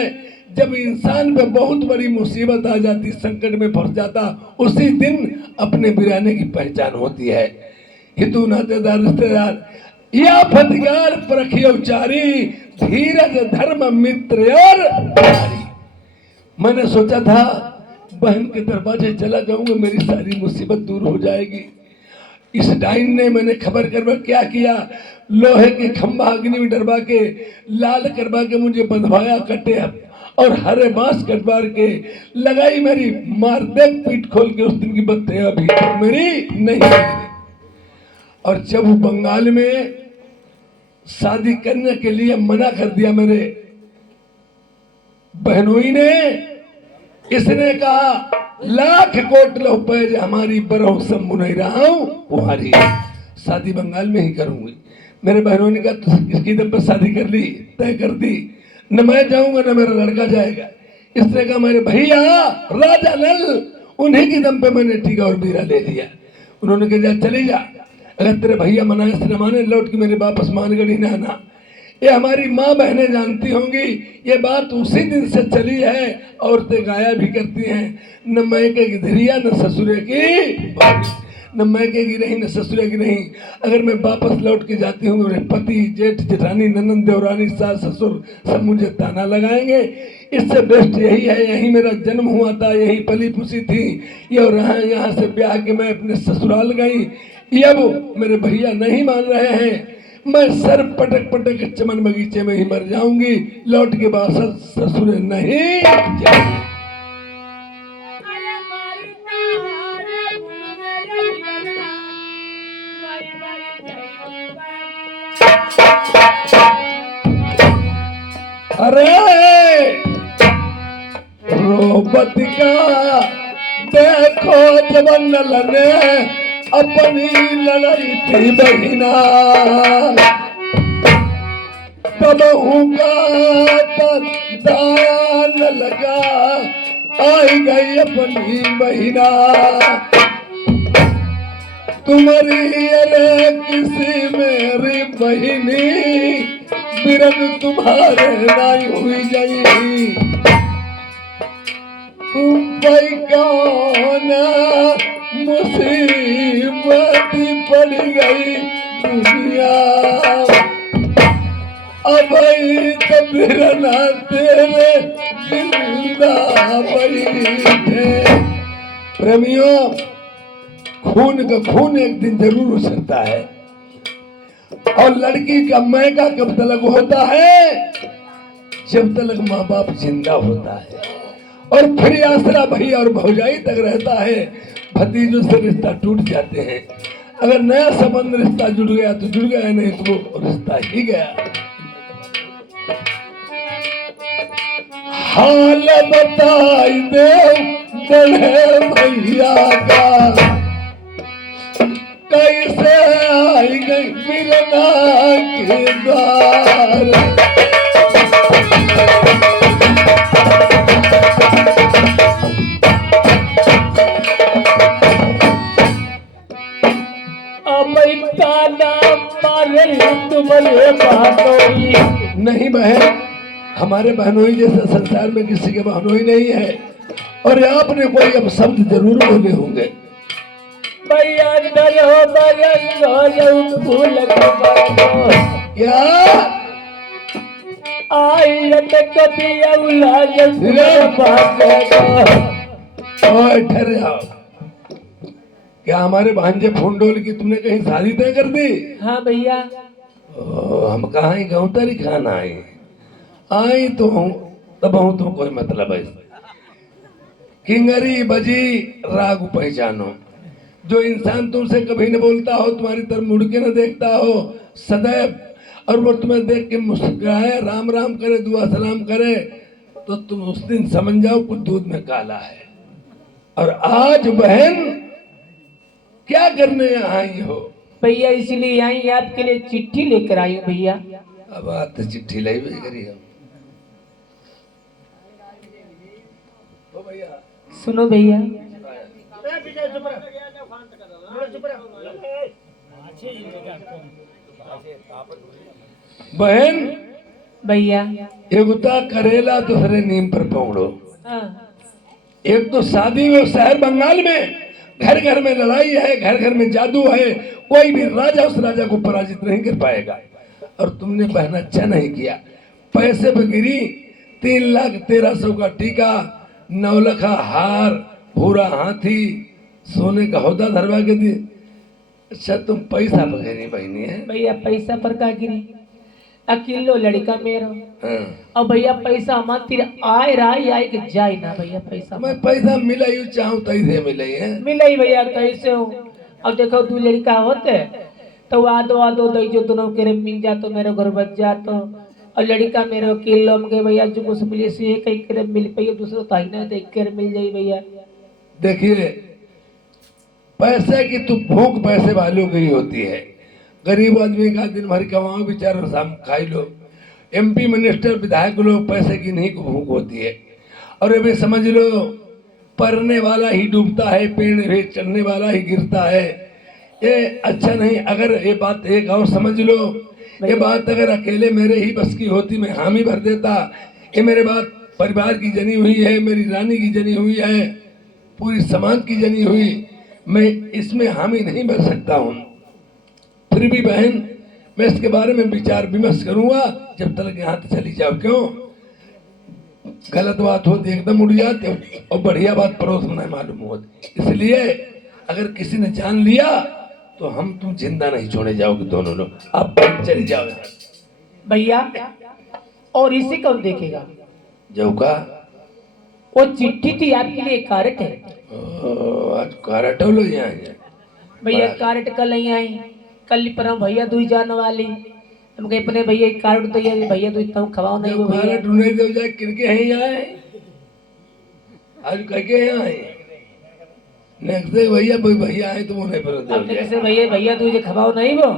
जब इंसान पे बहुत बड़ी मुसीबत आ जाती, संकट में फंस जाता, उसी दिन अपने बिराने की पहचान होती है। हितू नातेदार रिश्तेदार या फतिगार परखी उचारी, धीरज धर्म मित्र और प्यारी। मैंने सोचा था बहन के दरवाजे चला जाऊंगा, मेरी सारी मुसीबत दूर हो जाएगी। इस डाइन ने मैंने खबर करवा क्या किया, लोहे के खंभा अग्नि में डरवा के, लाल करवा के मुझे बंधवाया कटे और हरे बांस कटवार के लगाई मेरी मार देख पीठ खोल के। उस दिन की बत्तियां अभी तक मेरी नहीं गिरी। और जब वो बंगाल में शादी करने के लिए मना कर दिया मेरे बहनोई ने, इसने कहा लाख कोट लो पैज हमारी बरहो शंभु नहीं रहा हूं तुम्हारी, शादी बंगाल में ही करूंगी। मेरे बहनों ने कहा तो इसकी दम पर शादी कर ली, तय कर दी, न मैं जाऊंगा न मेरा लड़का जाएगा। इसने कहा मेरे भैया राजा नल, उन्हीं की दम पे मैंने टीका और बीरा ले लिया। उन्होंने कहा चली जा, अगर तेरे भैया मनाए से न माने लौट के मेरे वापस मानगढ़ ही न आना। ये हमारी माँ बहनें जानती होंगी, ये बात उसी दिन से चली है। औरतें गाया भी करती हैं, न मैके की धरिया न ससुरे की बारी, न मैके की रही न ससुरे की रही। अगर मैं वापस लौट के जाती हूँ, मेरे पति जेठ जेठानी ननंद देवरानी सास ससुर सब मुझे ताना लगाएंगे। इससे बेस्ट यही है, यही मेरा जन्म हुआ था, यही पली पुसी थी ये, और यहाँ से ब्याह के मैं अपने ससुराल गई। अब मेरे भैया नहीं मान रहे हैं, मैं सर पटक पटक चमन बगीचे में ही मर जाऊंगी, लौट के वापस ससुर नहीं जाऊंगी। अरे रोबत का देखो जवन लने अपनी लड़ाई थी बहिना, तब दान लगा आई गई अपनी बहिना। तुम्हारी अरे किसी मेरी बहिनी, बिरन तुम्हारे नहीं हुई गई। तुम भाई कौन मुसीबत पड़ गई दुनिया, अब तबरना तेरे जिंदा बैठे। प्रेमियों, खून का खून एक दिन जरूर उछलता है, और लड़की का मैका कब तलक होता है, जब तलक माँ बाप जिंदा होता है, और फिर आसरा भैया और भौजाई तक रहता है। भतीजों से रिश्ता टूट जाते हैं। अगर नया संबंध रिश्ता जुड़ गया तो जुड़ गया, नहीं तो वो रिश्ता ही गया। हाल बताई दे बड़े भैया का, कैसे आई गई मिलना के द्वार। नहीं बहन, हमारे बहनोई जैसा संसार में किसी के बहनोई नहीं है, और आपने कोई अब शब्द जरूर बोले होंगे। क्या ठहर जाओ, क्या हमारे भांजे फोंडोल की तुमने कहीं शादी तय कर दी? हाँ भैया। हम कहाँ ही गौतरी खाना आई तो हूँ, तब हूँ तो कोई मतलब है। किंगरी बजी राग पहचानो, जो इंसान तुमसे कभी न बोलता हो, तुम्हारी तरफ मुड़ के न देखता हो सदैव, और वो तुम्हें देख के मुस्कुराए, राम राम करे, दुआ सलाम करे, तो तुम उस दिन समझ जाओ कुछ दूध में काला है। और आज बहन क्या करने यहाँ आई हो? भैया इसलिए आई, आपके लिए चिट्ठी लेकर आई हूँ भैया। अब बात तो चिट्ठी लाई भी करी हो। सुनो भैया, बहन भैया एगुता करेला दूसरे नीम पर पौड़ो। हाँ। एक तो शादी में शहर बंगाल में, घर घर में लड़ाई है, घर घर में जादू है, कोई भी राजा उस राजा को पराजित नहीं कर पाएगा। और तुमने बहन अच्छा नहीं किया, पैसे पे गिरी 3,13,100 का टीका, 9 लाख हार, भूरा हाथी, सोने का हौदा धरवा के दी। अच्छा तुम पैसा पर गिरी बहनी है भैया पैसा पर का गिरी, अकेलो लड़का मेरो। हाँ। और भैया पैसा हमारे तीर आए रहा आए कि जाए ना भैया पैसा मैं पैसा मिला यू चाहूँ तई से मिले है। मिले ही भैया कैसे हो। अब देखो तू लड़का होते तो आदो आदो दई जो दोनों के मिल जा तो मेरे घर बच जा तो। और लड़का मेरे किलो में के भैया जो कुछ मिले से कहीं के मिल पाइए, दूसरों तो ही ना तो एक के मिल जाई भैया। देखिए पैसे की तो भूख पैसे वालों की ही होती है। गरीब आदमी का दिन भर कमाओ बेचारा शाम खाई लो। एमपी मिनिस्टर विधायक लोग पैसे की नहीं को भूख होती है। और ये भी समझ लो पढ़ने वाला ही डूबता है, पेड़ भी चढ़ने वाला ही गिरता है। ये अच्छा नहीं। अगर ये बात एक और समझ लो, ये बात अगर अकेले मेरे ही बस की होती मैं हामी भर देता। ये मेरे बात परिवार की जनी हुई है, मेरी रानी की जनी हुई है, पूरी समाज की जनी हुई, मैं इसमें हामी नहीं भर सकता हूँ। फिर भी बहन मैं इसके बारे में विचार विमर्श करूंगा जब तक यहाँ से चली जाओ। क्यों गलत बात होती एकदम उड़ जाते और बढ़िया बात परोस में नहीं मालूम होती। इसलिए अगर किसी ने जान लिया तो हम तुम जिंदा नहीं छोड़े जाओगे दोनों लोग। आप चले जाओ भैया। और इसे कौन देखेगा? जो का वो चिट्ठी थी आपके लिए, कारट है आज कारट लो यहाँ है। भैया। कारट कल नहीं आई, कल पर भैया दुई जाने वाली। हम कहे अपने भैया कारट तो ये भैया दुई तुम खवाओ नहीं वो भैया। कारट ढूंढे दो जाए किरके हैं यहाँ आज कह के यहाँ है नेक्स्ट भैया भैया आए तो वो नहीं पर भैया तुझे खवाओ नहीं वो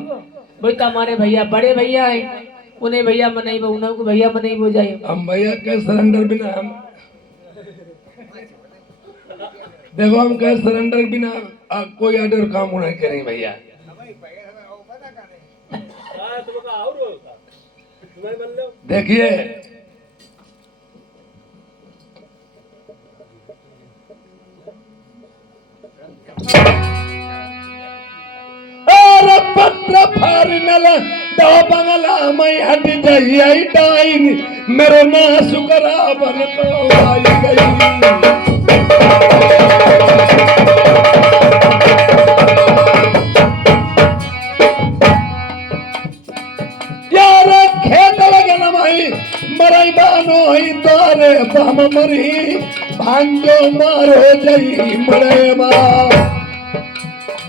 भाई तो हमारे भैया बड़े भैया है, उन्हें भैया मनाई वो उन्हें को भैया मनाई हो जाए। हम भैया के सरेंडर बिना हम देखो हम कह सरेंडर बिना कोई ऑर्डर काम नहीं करें भैया। देखिए पत्र फारिनल दो बंगला मैं हट जाई डाइन मेरो ना सुकरा बन को आई गई। यार खेत लगन माई मरई बानो ही तारे बम मरी भांजो मारो जई मरे मां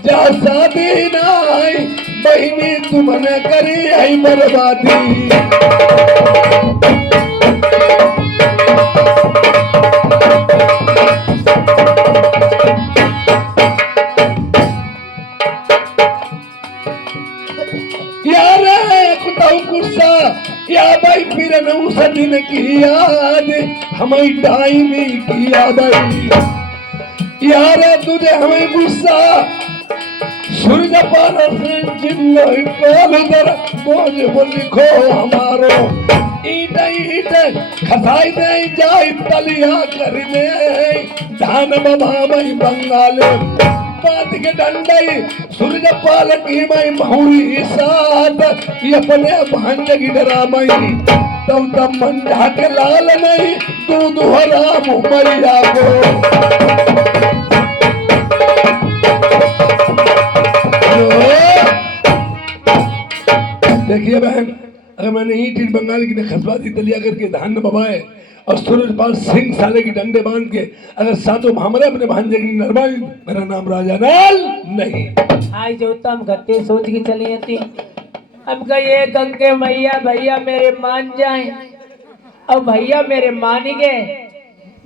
जा शादी नाई बहनी तुमने करी आई बर्बादी। यार कुटाऊ गुस्सा या भाई फिर नौस दिन की याद हमें डाइनी की याद आई। यार तुझे हमें गुस्सा सूर्य पर जिल्लो कोल दर बोझ लिखो हमारो ईट ईट खसाई दे जाई तलिया कर दे धान बमा मई बंगाल बात के डंडई सूर्य पाल की मई महुरी साथ ये अपने भांज की डरा मई तुम तम मन ढाके लाल नहीं दूध हरा मुमरिया को। देखिए बहन अगर मैंने ईट ईट बंगाल की खसबा दी तलिया करके धान बबाए और सूरज पाल सिंह साले की डंडे बांध के अगर सातों हमारे अपने भांजे की नरवाई मेरा नाम राजा नाल नहीं। आज जो तुम गत्ते सोच के चली थी अब ये गंगे भैया भैया मेरे मान जाए और भैया मेरे मान गए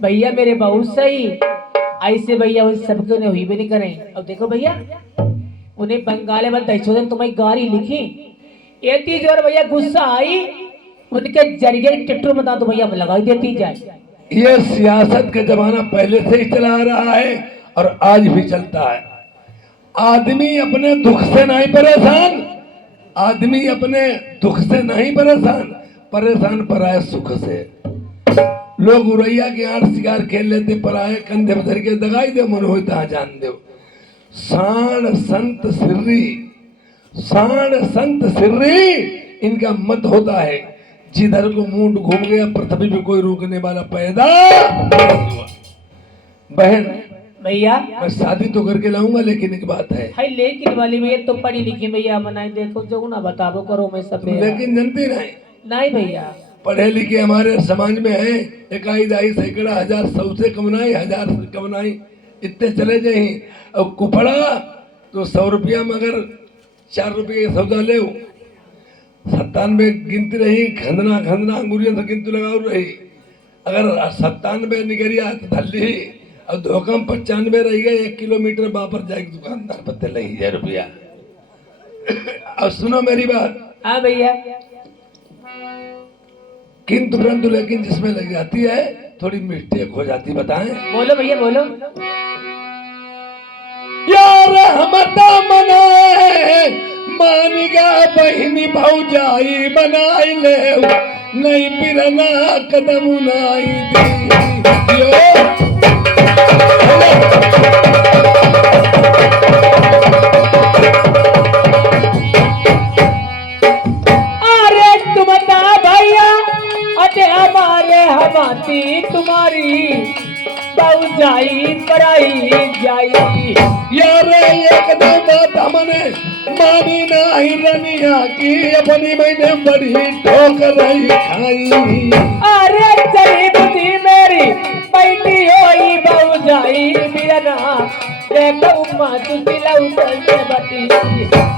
भैया मेरे बहुत सही ऐसे भैया उस सबके उन्हें हुई भी नहीं करें। अब देखो भैया उन्हें बंगाले में दशोधन तुम्हारी गाड़ी लिखी ये तीज और भैया गुस्सा आई उनके जरिए टिट्टू बता दो भैया लगाई देती जाए। ये सियासत का जमाना पहले से ही चला आ रहा है और आज भी चलता है। आदमी अपने दुख से नहीं परेशान, आदमी अपने दुख से नहीं परेशान, परेशान पराये सुख से। लोग उरैया के आठ शिकार खेल लेते पराये कंधे पर धर के दगाई दे मन होता जान दो। साण संत सिर्री इनका मत होता है। जिधर को मुंड घूम गया पृथ्वी पे कोई रोकने वाला पैदा नहीं हुआ। बहन भैया मैं शादी तो करके लाऊंगा, लेकिन एक बात है, हाय लेकिन वाली भैया तो पढ़ी लिखी भैया मनाई देखो जो ना बताबो करो मैं सब लेकिन जानती नहीं, नहीं भैया पढ़े लिखे हमारे समाज में है, इकाई दाई सैकड़ा हजार, 100 से कमनाई, 1000 से कमनाई, इतने चले जाए। और कुपड़ा तो 100 रुपया मगर 4 रुपये सौदा ले 97 गिनती रही, खंदना अंगुरिया से गिनती लगाओ रही। अगर 97 निकरिया तो धल्ली और धोखम 95 रह गए, 1 किलोमीटर वापस जाएगी दुकानदार पत्ते लगी 1000 रुपया। अब सुनो मेरी बात, हाँ भैया किंतु परंतु लेकिन जिसमें लग जाती है थोड़ी मिस्टेक हो जाती, बताएं। बोलो भैया बोलो। यार हमता मनाए मानिगा बहिनी भौजाई बनाई ले, नहीं बिरना कदम उनाई दी। अरे तुम बता भैया अटे हमारे हमारी तुम्हारी बहु जाई पराई जाई। यार एकदम बात हमने मानी नहीं रनिया की, अपनी मैंने बड़ी ठोकर खाई। अरे चली बुद्धि मेरी बैठी होई बहु जाई बिरना देखो मातु दिलाऊ से बती।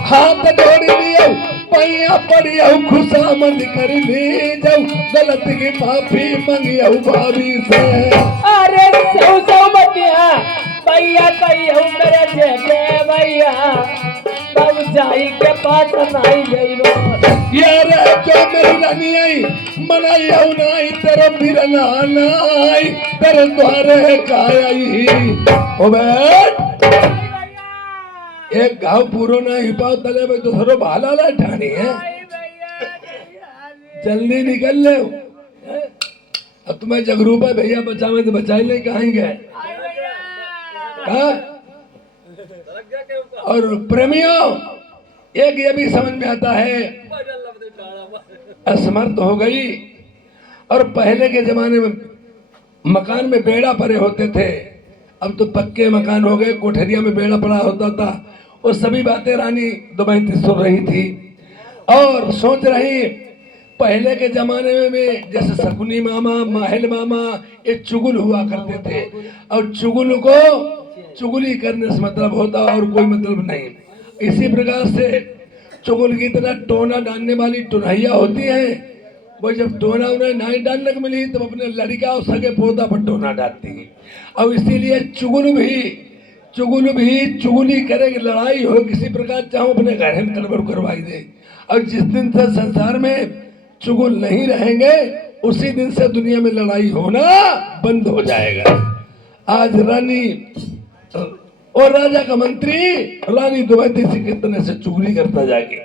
हाथ जोड़ लियो पैया पड़ियो खुशामद कर ले जाऊ, गलत की माफी मंगियो भाभी से। अरे सौ बतिया भैया कहियो मेरे जेठे भैया बहु जाई के पास नहीं जाइबो। यार जो मेरी रानी आई मनाई आऊ नाई तेरे बिरना नाई तेरे द्वारे काई। ओ बैठ एक गाँव पूरो ना ही पाओ तले में तो थोड़ा भाला ला ठानी है, जल्दी निकल ले। अब तुम्हें जगरूप है भैया बचावे तो बचाई ले, कहीं गए। और प्रेमियों एक ये भी समझ में आता है, असमर्थ हो गई। और पहले के जमाने में मकान में बेड़ा पड़े होते थे, अब तो पक्के मकान हो गए, कोठरिया में बेड़ा पड़ा होता था। वो सभी बातें रानी दमयंती सुन रही थी और सोच रही, पहले के जमाने में जैसे शकुनी मामा, माहिल मामा, ये चुगल हुआ करते थे। और चुगल को चुगली करने से मतलब होता और कोई मतलब नहीं। इसी प्रकार से चुगल की तरह टोना डालने वाली टुनहिया होती है, वो जब टोना उन्हें नहीं डालने को मिली तब अपने लड़का और सगे पोता पर टोना डालती है। और इसीलिए चुगल भी चुगली करे, लड़ाई हो किसी प्रकार चाहो अपने घर में गड़बड़ करवाई दे। और जिस दिन से संसार में चुगल नहीं रहेंगे उसी दिन से दुनिया में लड़ाई होना बंद हो जाएगा। आज रानी और राजा का मंत्री रानी दमयंती से कितने से चुगली करता जाके।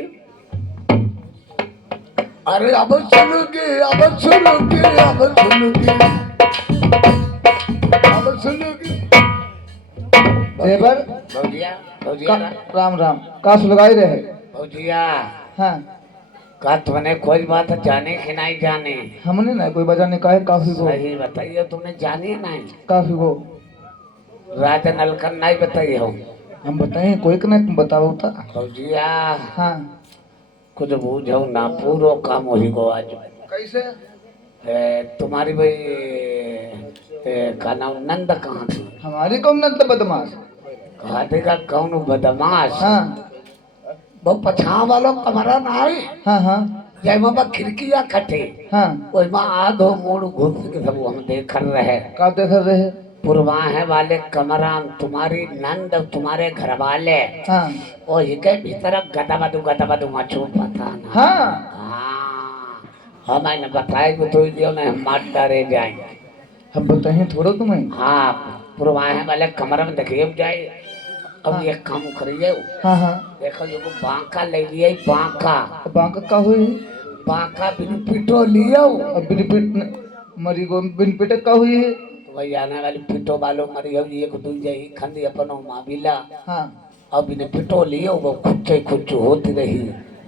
अरे अब सुनोगे देवर भौजिया भौजिया राम राम का सुलगाई रहे। भौजिया हाँ का तुमने कोई बात जाने कि नहीं जाने? हमने ना कोई वजह नहीं कहा है, काफी को सही बताइए, तुमने जानी नहीं? काफी को राजा नलकन नहीं बताइए हो? हम बताएं कोई का नहीं, तुम बताओ था। भौजिया हाँ कुछ बूझो ना, पूरो काम वही को आज। कैसे? तुम्हारी भाई का नाम नंद कहाँ थी? हमारी कौन नंद बदमाश? कहा देगा कौन बदमाश? हाँ वो पछा वालों कमरा ना आई, हाँ हाँ जय मामा खिड़किया खटे, हाँ ओई माँ आधो मोड़ घुस के सब हम देख रहे। का देख रहे? पुरवाहे वाले कमरा तुम्हारी नंद तुम्हारे घर वाले हाँ ओ के भीतर गदबदू मचू पता ना। हाँ हाँ हमें बताए तो दियो ना, हम मार डरे जाएंगे। हम बताएं थोड़ा तुम्हें। हाँ पुरवाहे वाले कमरा में देखिए जाए। अब हाँ। ये काम करिए, हाँ हाँ देखो ये बांका ले लिए, बांका बांका का हुई? बांका बिन पिटो लियो। अब बिन मरी गो बिन पिटे का हुई है? वही आने वाली पिटो वालों मरी हो, एक दू जाई खंदी अपन माँ बिला हाँ अब इन्हें पिटो लिए वो खुच्चे खुच्चू होती रही।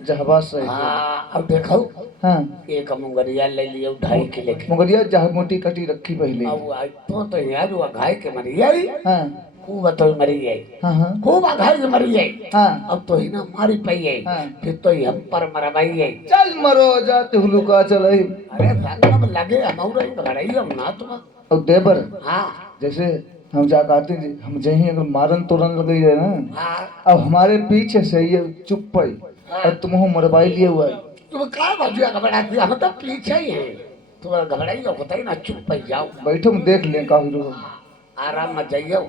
जहबा सही। हाँ अब देखो हाँ एक मुंगरिया ले लियो 2.5 किलो की। मुगरिया जह मोटी कटी रखी पहले। अब आज तो यार वो घाय के मरी आई। हाँ खूब तो मरी गई। हाँ हाँ खूब घाय के मरी गई। हाँ अब तो ही ना मारी पई है। हाँ। फिर तो हम पर मरवाई है। चल मरो जाते हुलुका चल। अरे संगम लगे हम ही पकड़ाई हम ना तुम। और देवर हाँ जैसे हम जा आते जी हम जही अगर मारन तोरन लग है ना। हाँ अब हमारे पीछे से ये चुप पाई और तुम हो मरवाई लिए हुआ है। तुम क्या बाजू घबराती हम तो पीछे ही है। तुम घबराई हो बताई ना चुप पे जाओ। बैठो हम देख लें काफी लोग। आराम मत जाइयो।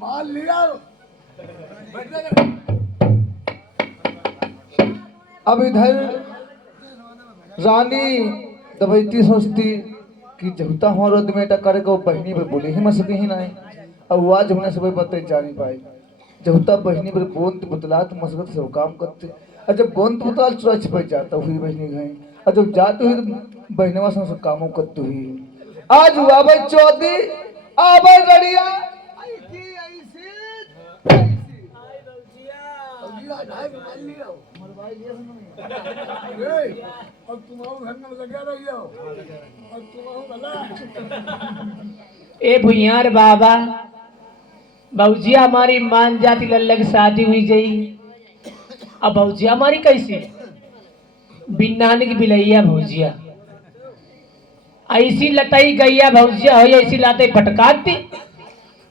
माल लिया अब इधर रानी दबैती सोचती कि जहुता हमारो दमेटा करे को बहनी पर बोले ही मत सके ही नहीं। अब आज हमने सब बते जा नहीं पाए। जहुता बहनी पर बोंत बतला तो मसगत सब काम करते। और जब बोंत बतला चुरा छिपा जाता हुई बहनी गई। और जब जाते हुई तो बहनवा से सब कामों करते हुई। आज हुआ भाई चौधरी आ भाई गड़िया अब तुम्हारा घर में लगा रही हो और तुम्हारा भला ए भुइयार बाबा भौजिया हमारी मान जाती लल्ला की शादी हुई गई। अब भौजिया हमारी कैसी बिन्नान की बिलैया भौजिया ऐसी लताई गैया भौजिया हो ऐसी लाते फटकारती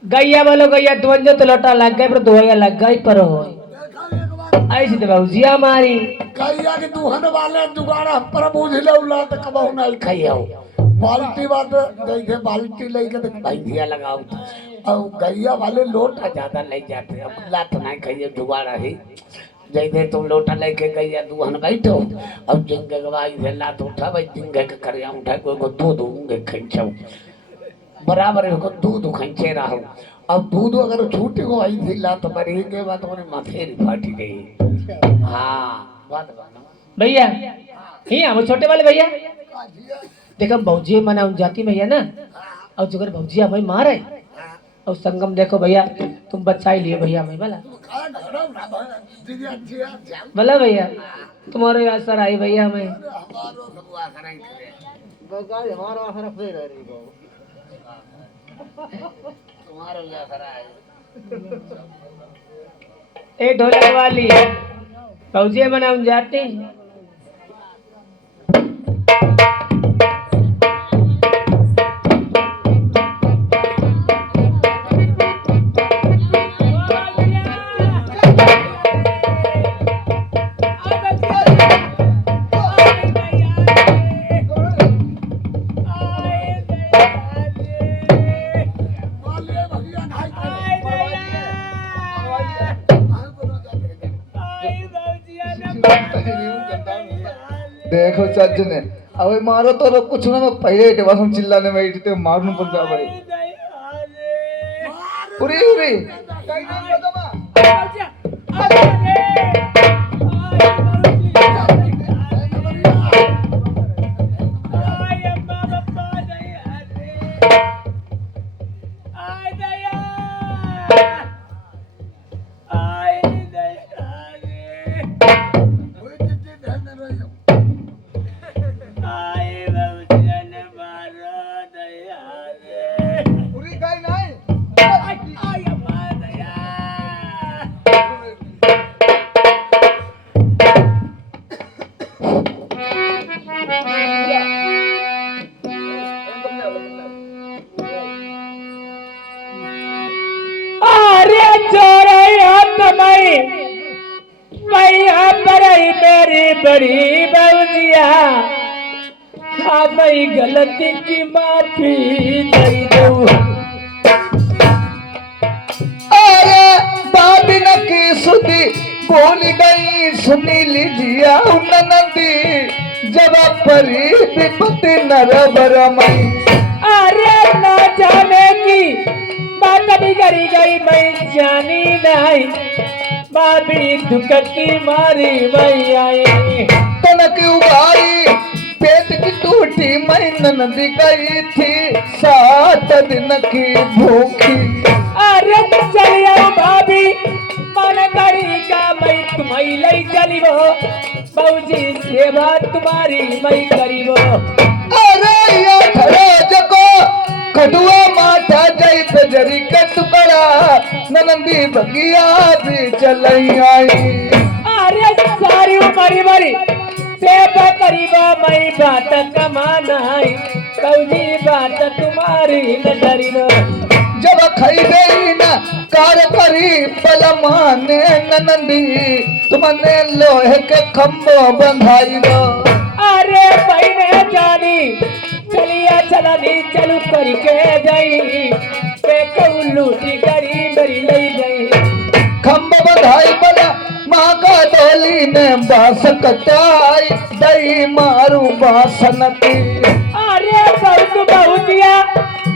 गैया वालों गैया दुवंजो तो लोटा लग गए पर दुआया लग गई पर हो ऐसी तो भौजिया हमारी कहिया कि दुहन वाले दुगाड़ा पर बुझ लौला त कबहू नहीं खाइयो बाल्टी बात देखे बाल्टी लेके तो भैंसिया लगाओ और गैया वाले लोटा ज्यादा ले जाते अब लात नहीं खाइए जुगाड़ा ही जैसे तुम लोटा लेके गैया दुहन बैठो अब जिंगे गवाई से लात उठा भाई जिंगे के करिया उठा को दूध ऊँगे खींचो बराबर को दूध खींचे रहो। अब दूध अगर छूट को आई थी लात मरी के बाद उन्हें मथेरी फाटी गई। हाँ बात भैया ही हम छोटे वाले भैया देखो भौजी मना जाती भैया ना। और जगह भौजी हमें मारे और संगम देखो भैया तुम बच्चा ही लिए भैया हमें भला भला भैया तुम्हारे असर आई भैया हमें। ए ढोलक वाली भौजी मना जाती देखो चाच ने अब मारो तो कुछ ना मैं पहले बस हम चिल्लाने में इतने मारने पड़ जा भाई। उरी उरी मेरी बड़ी बउजिया हमारी गलती की माफी दे दो। अरे बाबिन की सुधी बोल गई सुनी लीजिए नंदी जब परी विपत्ति नरबर मई। अरे ना जाने की बात बिगड़ी गई मैं जानी नहीं बाबी दुख की मारी वही आई तनक उगाई पेट की टूटी मैं नंदी गई थी 7 दिन की भूखी। अरे चलिए भाभी मन करी का मैं तुम्हें ले चलिबो बाबूजी सेवा तुम्हारी मैं करीबो। अरे ये खरोज को कटुआ माथा जई पे जरी के टुकड़ा नंदी बगिया भी चलई आई। अरे सारी उमरी मरी सेवा करीबो मैं बात कमाना है बाबूजी बात तुम्हारी न डरीबो। जब खाई गई न कार करी पलमाने नंदी तुमने लोहे के खम्बो बंधाई गो। अरे बहने जानी चलिया चलनी चलू करी के जाई के लूटी करी मेरी ले गई। खम्बो बंधाई बना माँ का डोली ने बास कटाई दई मारू बासन की। अरे बहुत बहुतिया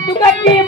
तू की